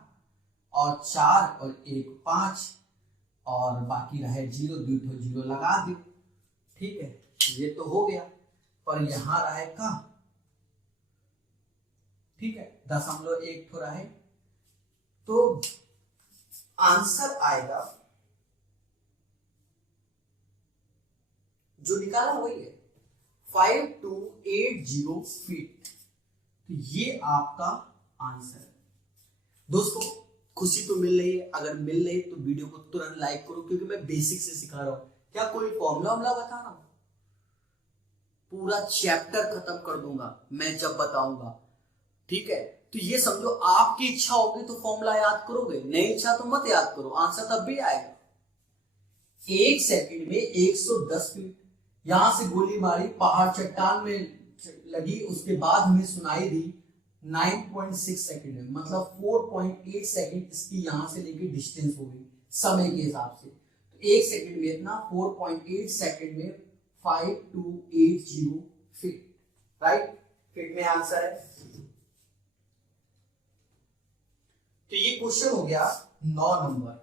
और 4 और 1 5 और बाकी रहे 0, 0 लगा दो। ठीक है, ये तो हो गया, पर यहां रहे का, ठीक है, 0.1 तो रहे, तो आंसर आएगा जो निकाला वही है 5280 फीट। तो ये आपका आंसर है। दोस्तों खुशी तो मिल रही है, अगर मिल रही है तो वीडियो को तुरंत लाइक करो, क्योंकि मैं बेसिक से सिखा रहा हूं। क्या कोई फॉर्मूला बता रहा हूं? पूरा चैप्टर खत्म कर दूंगा मैं जब बताऊंगा। ठीक है, तो ये समझो, आपकी इच्छा होगी तो फॉर्मूला याद करोगे, नहीं इच्छा तो मत याद करो, आंसर तब भी आएगा। 1 सेकंड में 110 फीट। यहां से गोली मारी, पहाड़ चट्टान में लगी, उसके बाद हमें सुनाई दी 9.6 सेकंड में, मतलब 4.8 सेकंड इसकी यहां से लेके डिस्टेंस हो गई समय के हिसाब से। तो 1 सेकंड में इतना, 4.8 सेकंड में 5280 फीट। राइट, फीट में आंसर है। तो ये क्वेश्चन हो गया 9 नंबर।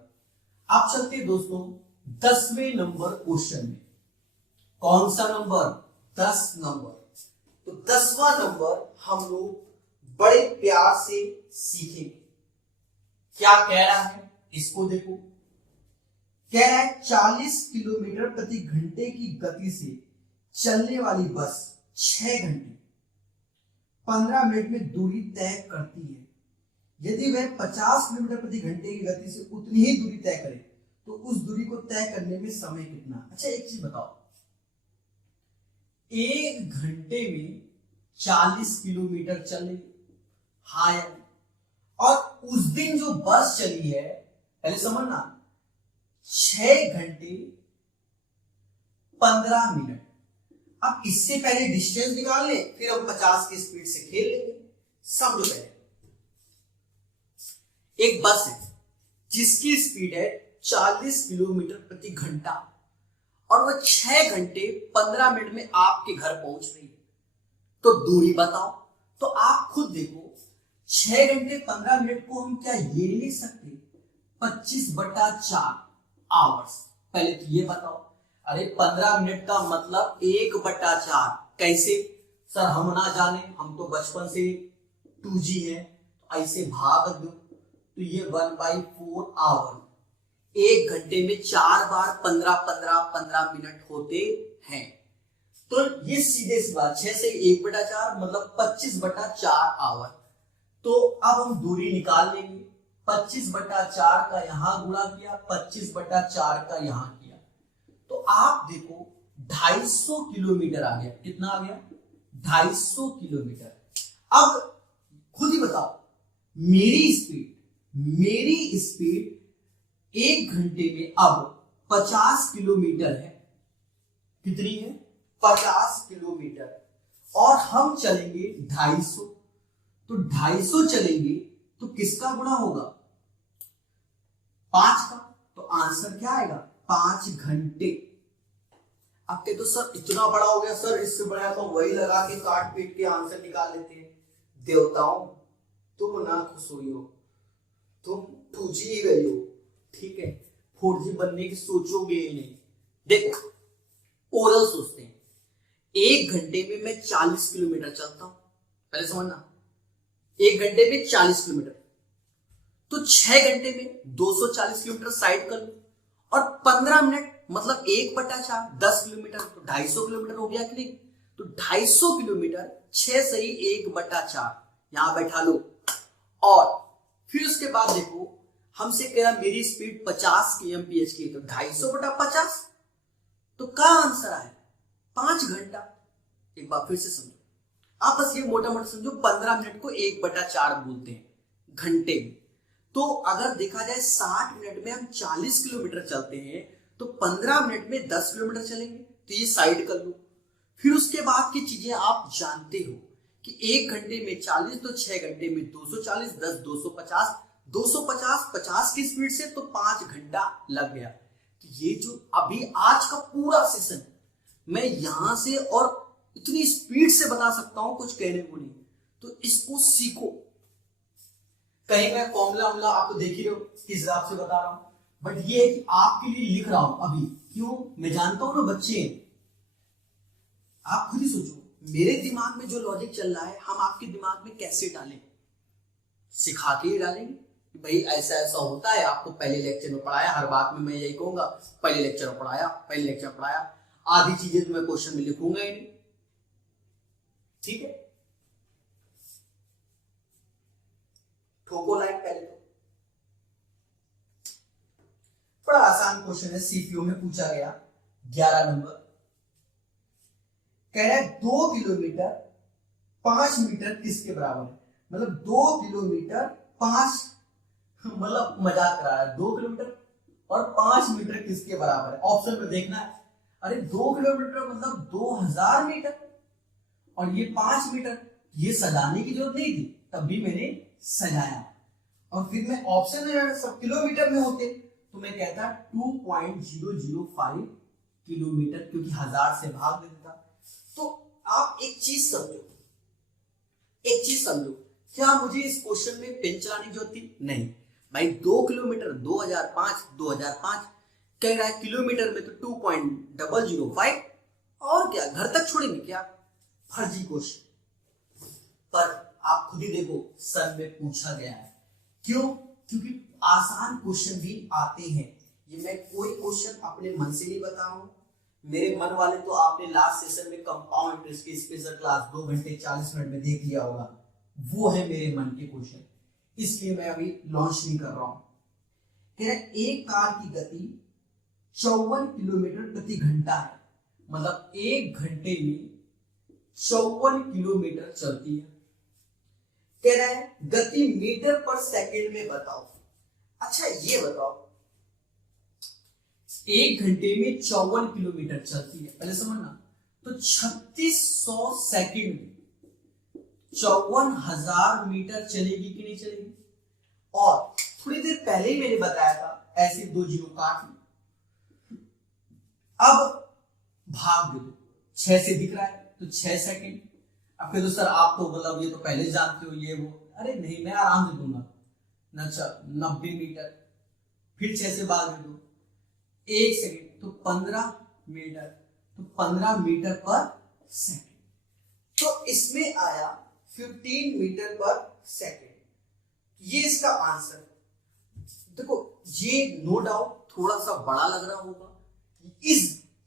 अब चलते दोस्तों 10वें नंबर क्वेश्चन में। कौन सा नंबर? 10 नंबर। तो 10वां नंबर हम लोग बड़े प्यार से सीखेंगे। क्या कह रहा है, इसको देखो। कह रहा है 40 किलोमीटर प्रति घंटे की गति से चलने वाली बस 6 घंटे 15 मिनट में दूरी तय करती है। यदि वह 50 किलोमीटर प्रति घंटे की गति से उतनी ही दूरी तय करे तो उस दूरी को तय करने में समय कितना? अच्छा एक चीज बताओ, 1 घंटे में 40 किलोमीटर चले, हाँ यार, और उस दिन जो बस चली है, पहले समझना, 6 घंटे 15 मिनट। अब इससे पहले डिस्टेंस निकाल ले, फिर हम 50 की स्पीड से खेल लेंगे। समझो पहले, एक बस है जिसकी स्पीड है 40 किलोमीटर प्रति घंटा और वह 6 घंटे 15 मिनट में आपके घर पहुंच रही है, तो दूरी बताओ। तो आप खुद देखो, 6 घंटे 15 मिनट को हम क्या ये लिख सकते 25/4 आवर्स? पहले तो ये बताओ। अरे 15 मिनट का मतलब 1/4। कैसे सर? हम ना जाने, हम तो बचपन से 2G है, ऐसे भाग दो, तो ये 1/4 आवर, एक घंटे में 4 बार 15-15 मिनट होते हैं। तो ये सीधे सी बात 6 से 1/4 मतलब 25/4 आवर। तो अब हम दूरी निकाल लेंगे। 25/4 का यहां गुणा किया, 25/4 का यहां किया, तो आप देखो 250 किलोमीटर आ गया। कितना आ गया? 250 किलोमीटर। अब खुद ही बताओ, मेरी स्पीड एक घंटे में अब 50 किलोमीटर है। कितनी है? 50 किलोमीटर। और हम चलेंगे 250, तो 250 चलेंगे तो किसका गुणा होगा? 5 का। तो आंसर क्या आएगा? 5 घंटे। अब कहते तो सर इतना बड़ा हो गया, सर इससे बड़ा तो वही लगा के काट पीट के आंसर निकाल लेते हैं। देवताओं, तुम ना खुश हुई हो, तुम 2G ही गई हो, ठीक है, 4G बनने की सोचोगे ही नहीं। देखो ओरल सोचते हैं, एक घंटे में मैं 40 किलोमीटर चलता हूं, पहले समझना, एक घंटे में 40 किलोमीटर, तो 6 घंटे में 240 किलोमीटर साइड कर लो, और 15 मिनट मतलब 1/4 10 किलोमीटर, तो 250 किलोमीटर हो गया कि नहीं? तो 250 किलोमीटर 6 से ही 1/4 यहां बैठा लो। और फिर उसके बाद देखो हमसे कह रहा मेरी स्पीड 50 kmph की, तो 250/50, तो क्या आंसर आए? 5 घंटा। एक बार फिर से समझो, आप बस ये मोटा मोटा समझो, 15 मिनट को 1/4 बोलते हैं घंटे में। तो अगर देखा जाए 60 मिनट में हम 40 किलोमीटर चलते हैं, तो 15 मिनट में 10 किलोमीटर चलेंगे, तो ये साइड कर लो। फिर उसके बाद की चीजें आप जानते हो कि एक घंटे में 40, तो 6 घंटे में 240, 10 250, 50 की स्पीड से तो 5 घंटा लग गया। तो ये जो अभी आज का पूरा सेशन मैं यहां से और इतनी स्पीड से बता सकता हूं, कुछ कहने को नहीं। तो इसको सीखो। कहीं मैं फॉर्मूला आपको देख ही रहे हो किस हिसाब से बता रहा हूं, बट ये है कि आपके लिए लिख रहा हूं अभी। क्यों? मैं जानता हूं ना बच्चे, आप खुद ही सोचो, मेरे दिमाग में जो लॉजिक चल रहा है हम आपके दिमाग में कैसे डालें? सिखा के ही डालेंगे कि भाई ऐसा ऐसा होता है। आपको पहले लेक्चर में पढ़ाया, हर बात में मैं यही कहूंगा, पहले लेक्चर में पढ़ाया, आधी चीजें तो मैं क्वेश्चन में लिखूंगा ही नहीं, ठीक है? ठोको लाइन पहले। तो बड़ा आसान क्वेश्चन है, सीपीओ में पूछा गया, 11 नंबर। कह रहा है 2 किलोमीटर 5 मीटर किसके बराबर है? मतलब 2 किलोमीटर 5, मतलब मजाक कर रहा है, 2 किलोमीटर और 5 मीटर किसके बराबर है? ऑप्शन में देखना है। अरे 2 किलोमीटर मतलब 2000 मीटर, और ये 5 मीटर। ये सजाने की जरूरत नहीं थी, तब भी मैंने सजाया। और फिर मैं ऑप्शन में सब किलोमीटर में होते तो मैं कहता 2.005 किलोमीटर, क्योंकि 1000 से भाग देता। तो आप एक चीज समझो, क्या मुझे इस क्वेश्चन में पेन चलाने की जरूरत थी? नहीं भाई। 2 किलोमीटर 2005 कह रहा है, किलोमीटर में तो 2.005, और क्या घर तक छोड़ेंगे क्या? फर्जी क्वेश्चन। पर आप खुद ही देखो, सर में पूछा गया है। क्यों? क्योंकि आसान क्वेश्चन भी आते हैं। ये मैं कोई क्वेश्चन अपने मन से नहीं बता रहा हूं, मेरे मन वाले तो आपने लास्ट सेशन में कंपाउंड इंटरेस्ट की स्पेशल क्लास 2 घंटे 40 मिनट में देख लिया होगा, वो है मेरे मन के क्वेश्चन, इसलिए मैं अभी लॉन्च नहीं कर रहा हूं। कह रहा है एक कार की गति 54 किलोमीटर प्रति घंटा है, मतलब एक घंटे में 54 किलोमीटर चलती है। कह रहा है गति मीटर पर सेकंड में बताओ। अच्छा ये बताओ, एक घंटे में 54 किलोमीटर चलती है, पहले समझना, तो 3600 सेकंड में 54,000 मीटर चलेगी कि नहीं चलेगी? और थोड़ी देर पहले ही मैंने बताया था, ऐसे 2 जीरो काट लो। अब भाग दे दो, 6 से दिख रहा है तो 6 सेकंड। अब कह दो सर आप तो मतलब ये तो पहले जानते हो ये वो, अरे नहीं मैं आराम से दूंगा। 90 मीटर, फिर 6 से भाग दे दो, 1 सेकंड, तो 15 मीटर, तो 15 मीटर पर सेकंड। तो इसमें आया 15 मीटर पर सेकंड, ये इसका आंसर। देखो ये नो डाउट थोड़ा सा बड़ा लग रहा होगा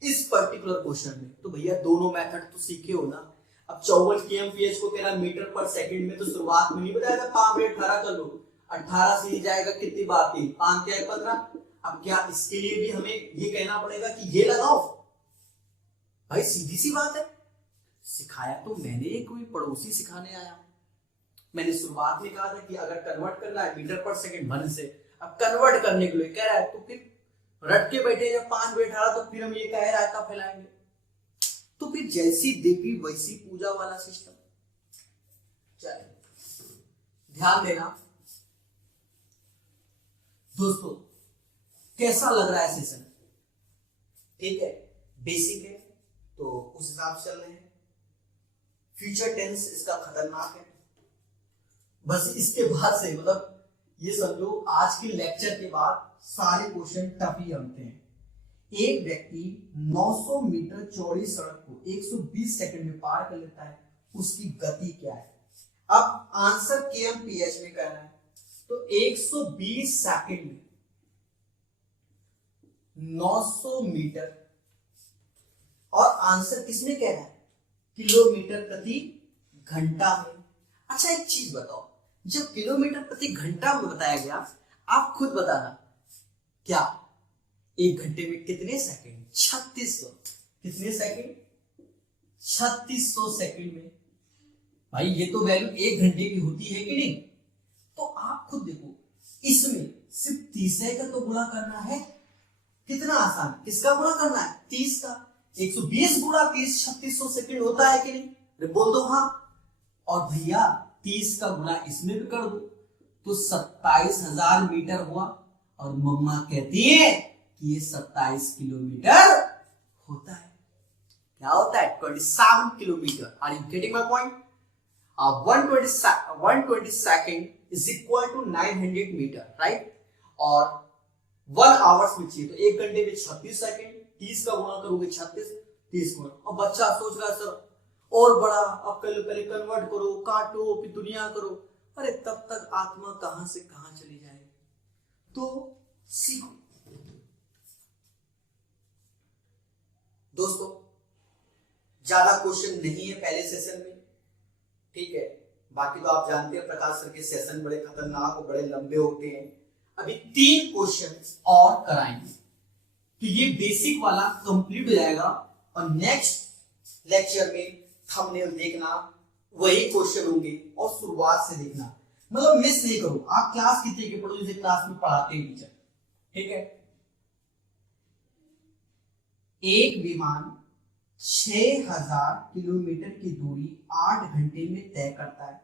इस पर्टिकुलर क्वेश्चन में। तो भैया दोनों मेथड तो सीखे हो ना। अब 54 kmph को तेरा मीटर पर सेकंड में तो शुरुआत में नहीं बताया था 5/18 कर लो, 18 से ही जाएगा कितनी बार 3 5 क्या 15। अब क्या इसके लिए भी हमें ये कहना पड़ेगा कि ये लगाओ? भाई सीधी सी बात है। सिखाया तो मैंने, कोई पड़ोसी सिखाने आया। मैंने शुरुआत में कहा था कि अगर कन्वर्ट करना है मीटर पर सेकंड 1 से, अब कन्वर्ट करने के लिए कह रहा है तो फिर रट के बैठे जब 5/18 तो फिर हम ये कह रायता फैलाएंगे। तो फिर जैसी देवी वैसी पूजा वाला सिस्टम। चलिए ध्यान देना दोस्तों, कैसा लग रहा है सेशन? ठीक है, बेसिक है तो उस हिसाब से चल रहे हैं। फ्यूचर टेंस इसका खतरनाक है। बस इसके बाद से मतलब ये समझो आज के लेक्चर के बाद सारे क्वेश्चन टफ ही बनते हैं। एक व्यक्ति 900 मीटर चौड़ी सड़क को 120 सेकंड में पार कर लेता है, उसकी गति क्या है? अब आंसर kmph में करना है तो 120 सेकंड में 900 मीटर, और आंसर किसमें कहना है? किलोमीटर प्रति घंटा में। अच्छा एक चीज बताओ, जब किलोमीटर प्रति घंटा में बताया गया, आप खुद बताना क्या एक घंटे में कितने सेकंड? 3600। कितने सेकंड? 3600 सेकंड में। भाई ये तो वैल्यू एक घंटे की होती है कि नहीं? तो आप खुद देखो, इसमें सिर्फ 30 का तो गुणा करना है। कितना आसान, किसका गुणा करना है? 30 का। 120 गुणा 30 3600 सेकंड होता है कि नहीं? अरे बोल दो हाँ। और भैया 30 का गुणा इसमें भी कर दो तो 27,000 मीटर हुआ। और मम्मा कहती है कि ये 27 किलोमीटर होता है। क्या होता है? 27 kilometre. Are you getting my point? 120 second is equal to 900 metre, right? और 1 आवर्स में चाहिए तो 1 घंटे में 36 सेकंड। 30 का गुणा करोगे 36, 30 गुणा। अब बच्चा सोच रहा है सर और बड़ा, अब पहले कन्वर्ट करो, काटो, फिर दुनिया करो। अरे तब तक आत्मा कहां से कहां चली जाएगी। तो सीखो दोस्तों, ज्यादा क्वेश्चन नहीं है पहले सेशन में, ठीक है? बाकी तो आप जानते हैं प्रकाश सर के सेशन बड़े खतरनाक और बड़े लंबे होते हैं। अभी 3 क्वेश्चन और कराएंगे तो ये बेसिक वाला कंप्लीट हो जाएगा। और नेक्स्ट लेक्चर में थंबनेल देखना, वही क्वेश्चन होंगे और शुरुआत से देखना, मतलब मिस नहीं करो। आप क्लास की तरीके पढ़ो जैसे क्लास में पढ़ाते हैं टीचर, ठीक है? एक विमान 6000 किलोमीटर की दूरी 8 घंटे में तय करता है,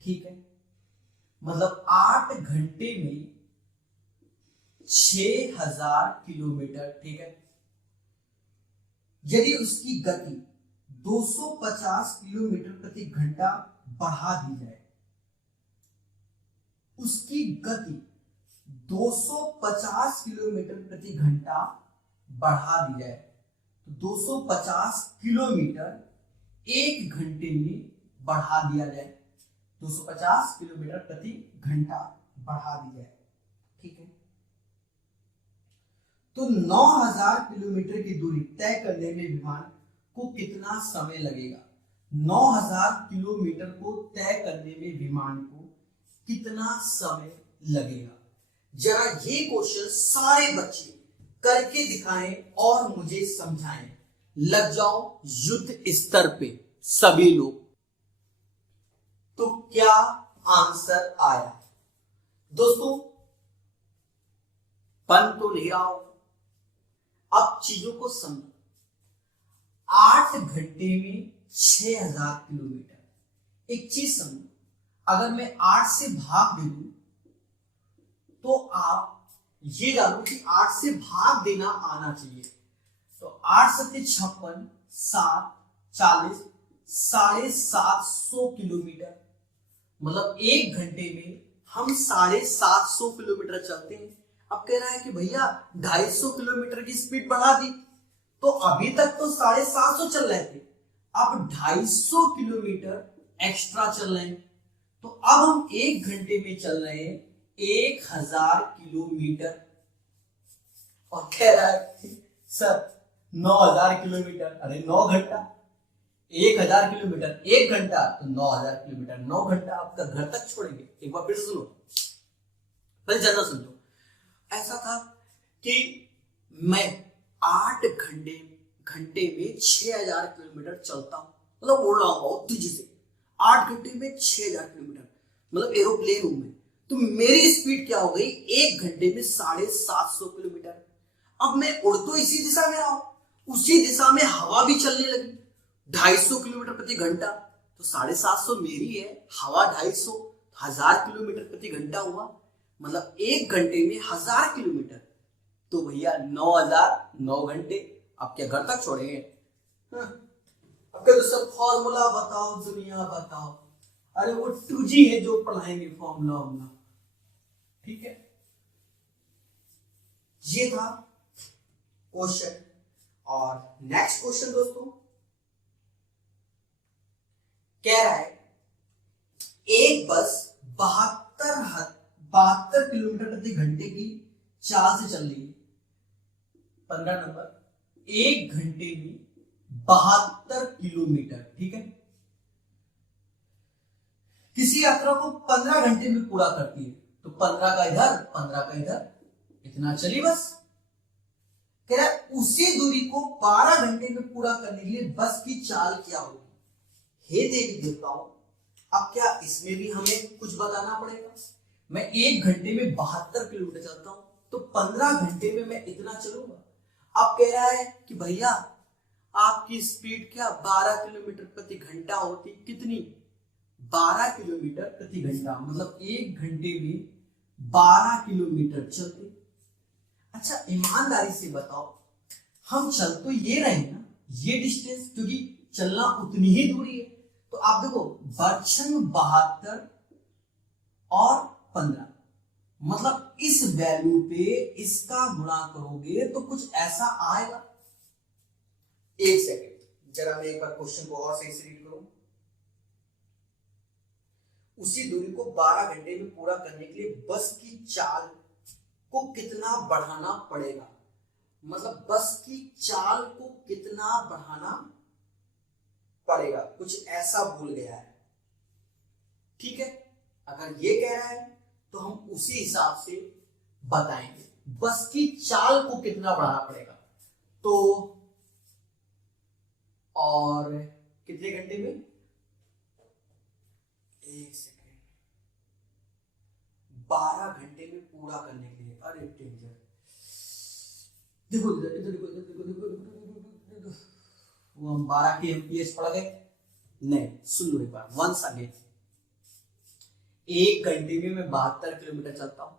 ठीक है? मतलब 8 घंटे में 6000 किलोमीटर, ठीक है? यदि उसकी गति 250 किलोमीटर प्रति घंटा बढ़ा दी जाए, उसकी गति 250 किलोमीटर प्रति घंटा बढ़ा दी जाए तो 250 किलोमीटर 1 घंटे में बढ़ा दिया जाए। 250 किलोमीटर प्रति घंटा बढ़ा दी जाए, ठीक है? तो 9000 किलोमीटर की दूरी तय करने में विमान को कितना समय लगेगा? 9000 किलोमीटर को तय करने में विमान को कितना समय लगेगा? जरा ये क्वेश्चन सारे बच्चे करके दिखाएं और मुझे समझाएं। लग जाओ युद्ध स्तर पे सभी लोग। तो क्या आंसर आया दोस्तों? बन तो नहीं रहा हो। अब चीजों को समझो। 8 घंटे में 6000 किलोमीटर। एक चीज समझो, अगर मैं 8 से भाग दे दूं तो आप ये जानो कि 8 से भाग देना आना चाहिए। तो 8 सत्ते 56, 7 40, 750 किलोमीटर। मतलब 1 घंटे में हम 750 किलोमीटर चलते हैं। अब कह रहा है कि भैया 250 किलोमीटर की स्पीड बढ़ा दी, तो अभी तक तो 750 चल रहे थे, अब 250 किलोमीटर एक्स्ट्रा चल रहे हैं। तो अब हम 1 घंटे में चल रहे हैं 1000 किलोमीटर। और कह रहा है सर 9000 किलोमीटर, अरे 9 घंटा, 1000 किलोमीटर 1 घंटा, तो 9000 किलोमीटर 9 घंटा आपका घर तक छोड़ेंगे। एक बार फिर सुनो, फिर जानना समझो। ऐसा था कि मैं 8 घंटे में 6000 किलोमीटर चलता हूं, मतलब बोल रहा हूं बहुत तेजी से, 8 घंटे में 6000 किलोमीटर, मतलब एरोप्लेन हूं मैं। तो मेरी स्पीड क्या हो गई, 1 घंटे में 750 किलोमीटर। अब मैं उड़ तो इसी दिशा में रहा हूं, उसी दिशा में हवा भी चलने लगी 250 किलोमीटर प्रति घंटा, तो 750 मेरी है, हवा 250, 1000 किलोमीटर प्रति घंटा हुआ, मतलब 1 घंटे में 1000 किलोमीटर। तो भैया 9000 9 घंटे, आप क्या घर तक छोड़ेंगे? अब क्या दोस्तों फॉर्मूला बताओ, दुनिया बताओ। अरे वो 2G है जो पढ़ाएंगे फॉर्मूला, ठीक है। ये था क्वेश्चन। और नेक्स्ट क्वेश्चन दोस्तों कह रहा है एक बस 72 किलोमीटर प्रति घंटे की चाल से चल रही है। 15 नंबर, 1 घंटे में 72 किलोमीटर, ठीक है। किसी यात्रा को 15 घंटे में पूरा करती है, तो 15 का इधर 15 का इधर, इतना चली बस। कह रहा है उसी दूरी को 12 घंटे में पूरा करने के लिए बस की चाल क्या होगी? हे देवी देवताओं, अब क्या इसमें भी हमें कुछ बताना पड़ेगा? मैं 1 घंटे में 72 किलोमीटर चलता हूं, तो 15 घंटे में मैं इतना चलूंगा। अब कह रहा है कि भैया आपकी स्पीड क्या 12 किलोमीटर प्रति घंटा होती, कितनी? 12 किलोमीटर प्रति घंटा, मतलब 1 घंटे में 12 किलोमीटर चलते। अच्छा ईमानदारी से बताओ, हम चल तो ये रहे ना, ये डिस्टेंस, क्योंकि चलना उतनी ही दूरी है। तो आप देखो बर्छन 72 और 15, मतलब इस वैल्यू पे इसका गुणा करोगे तो कुछ ऐसा आएगा। एक सेकेंड, जरा मैं एक बार क्वेश्चन को और सही से रीड करूं। उसी दूरी को 12 घंटे में पूरा करने के लिए बस की चाल को कितना बढ़ाना पड़ेगा? मतलब बस की चाल को कितना बढ़ाना पड़ेगा, कुछ ऐसा भूल गया है, ठीक है। अगर ये कह रहा है तो हम उसी हिसाब से बताएंगे बस की चाल को कितना बढ़ाना पड़ेगा। तो और कितने घंटे में? एक सेकेंड, 12 घंटे में पूरा करने के लिए, अरे डेंजर, देखो वो हम 12 के एमपीएस पढ़ गए। नहीं, सुन लो एक बार वंस अगेन। 1 घंटे में मैं 72 किलोमीटर चलता हूं,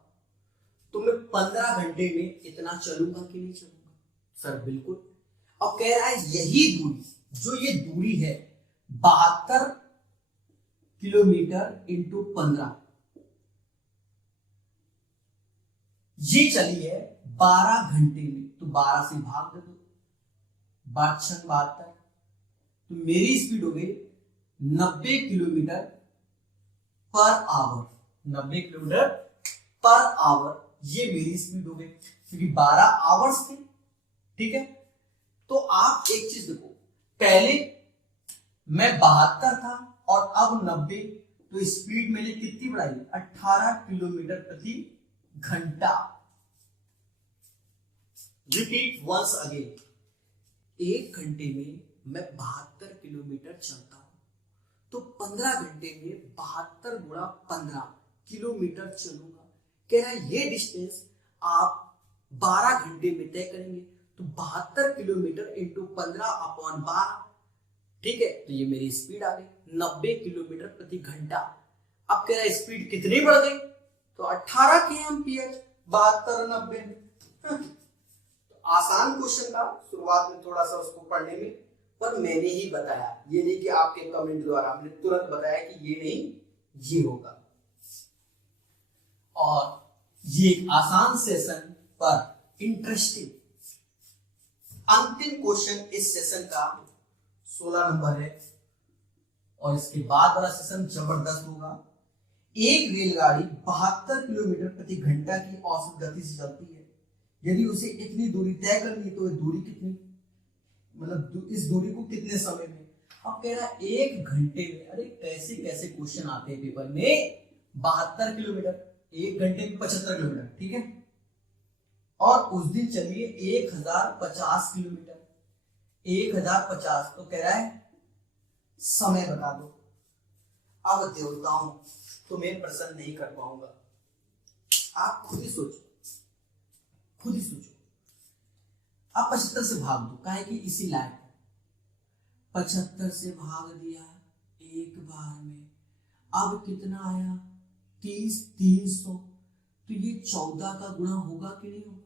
तो मैं 15 घंटे में इतना चलूंगा कि नहीं चलूंगा? सर बिल्कुल। अब कह रहा है यही दूरी, जो ये दूरी है 72 किलोमीटर इंटू 15, ये चली है 12 घंटे में, तो 12 से भाग दे दो, 72, तो मेरी स्पीड हो गई 90 kilometre per hour. 90 kilometre per hour ये मेरी स्पीड हो गई, क्योंकि 12 आवर्स थे, ठीक है। तो आप एक चीज देखो, पहले मैं 72 था और अब 90, तो स्पीड मैंने कितनी बढ़ाई? 18 किलोमीटर प्रति घंटा। रिपीट वंस अगेन, 1 घंटे में मैं 72 किलोमीटर चलता हूं, तो 15 घंटे में 72 गुणा 15 किलोमीटर चलूंगा। कह रहा है ये डिस्टेंस आप 12 घंटे में तय करेंगे, तो 72 किलोमीटर इंटू 15/12, ठीक है। तो ये मेरी स्पीड आ गई 90 किलोमीटर प्रति घंटा। अब कह रहा है स्पीड कितनी बढ़ गई? तो 18 kmph, 72 90। आसान क्वेश्चन था शुरुआत में थोड़ा सा उसको पढ़ने में, पर मैंने ही बताया, ये नहीं कि आपके कमेंट द्वारा, हमने तुरंत बताया कि ये नहीं ये होगा। और ये एक आसान सेशन पर इंटरेस्टिंग अंतिम क्वेश्चन इस सेशन का 16 नंबर है, और इसके बाद वाला सेशन जबरदस्त होगा। एक रेलगाड़ी 72 किलोमीटर प्रति घंटा की औसत गति से चलती है, यदि उसे इतनी दूरी तय करनी तो दूरी कितनी, मतलब इस दूरी को कितने समय में। अब कह रहा है 1 घंटे में। अरे कैसे कैसे क्वेश्चन आते हैं पेपर में। 72 किलोमीटर, 1 घंटे में 75 किलोमीटर, ठीक है। और उस दिन चलिए 1050 किलोमीटर, 1050, तो कह रहा है समय बता दो। अब देवताओं तुम्हें प्रसन्न नहीं कर पाऊंगा, आप खुद ही सोचो, खुद ही सोचो। आप 75 से भाग दो, काहे कि इसी लायक है। 75 से भाग दिया एक बार में, अब कितना आया 30, 300, तो ये 14 का गुणा होगा कि नहीं होगा।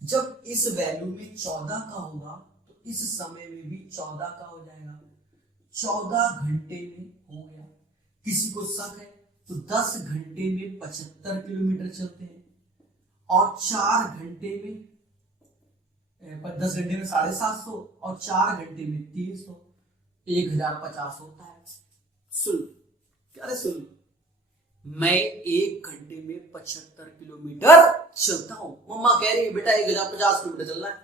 जब इस वैल्यू में 14 का होगा तो इस समय में भी 14 का हो जाएगा। 14 घंटे में हो गया। किसी को शक है तो 10 घंटे में 75 किलोमीटर चलते हैं और 4 घंटे में 10 घंटे में 750 और 4 घंटे में 300, 1050 होता है। सुन क्या रे, सुन, मैं 1 घंटे में 75 किलोमीटर चलता हूं। मम्मा कह रही है बेटा 1050 किलोमीटर चलना है।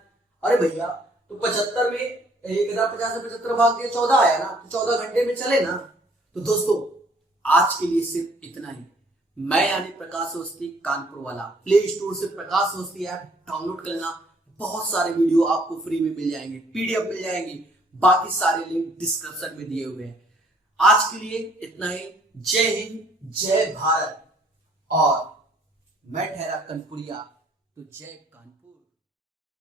अरे भैया तो 75 में 1050 से 75 भाग दिया 14 आया ना, तो 14 घंटे में चले ना। तो दोस्तों आज के लिए सिर्फ इतना ही। मैं यानी प्रकाश अवस्थी कानपुर वाला, प्ले स्टोर से प्रकाश अवस्थी ऐप डाउनलोड कर लेना। बहुत सारे वीडियो आपको फ्री में मिल जाएंगे, पीडीएफ मिल जाएंगी, बाकी सारे लिंक डिस्क्रिप्शन में दिए हुए हैं। आज के लिए इतना ही। जय हिंद, जय भारत। और मैं ठहरा कनपुरिया, तो जय कानपुर।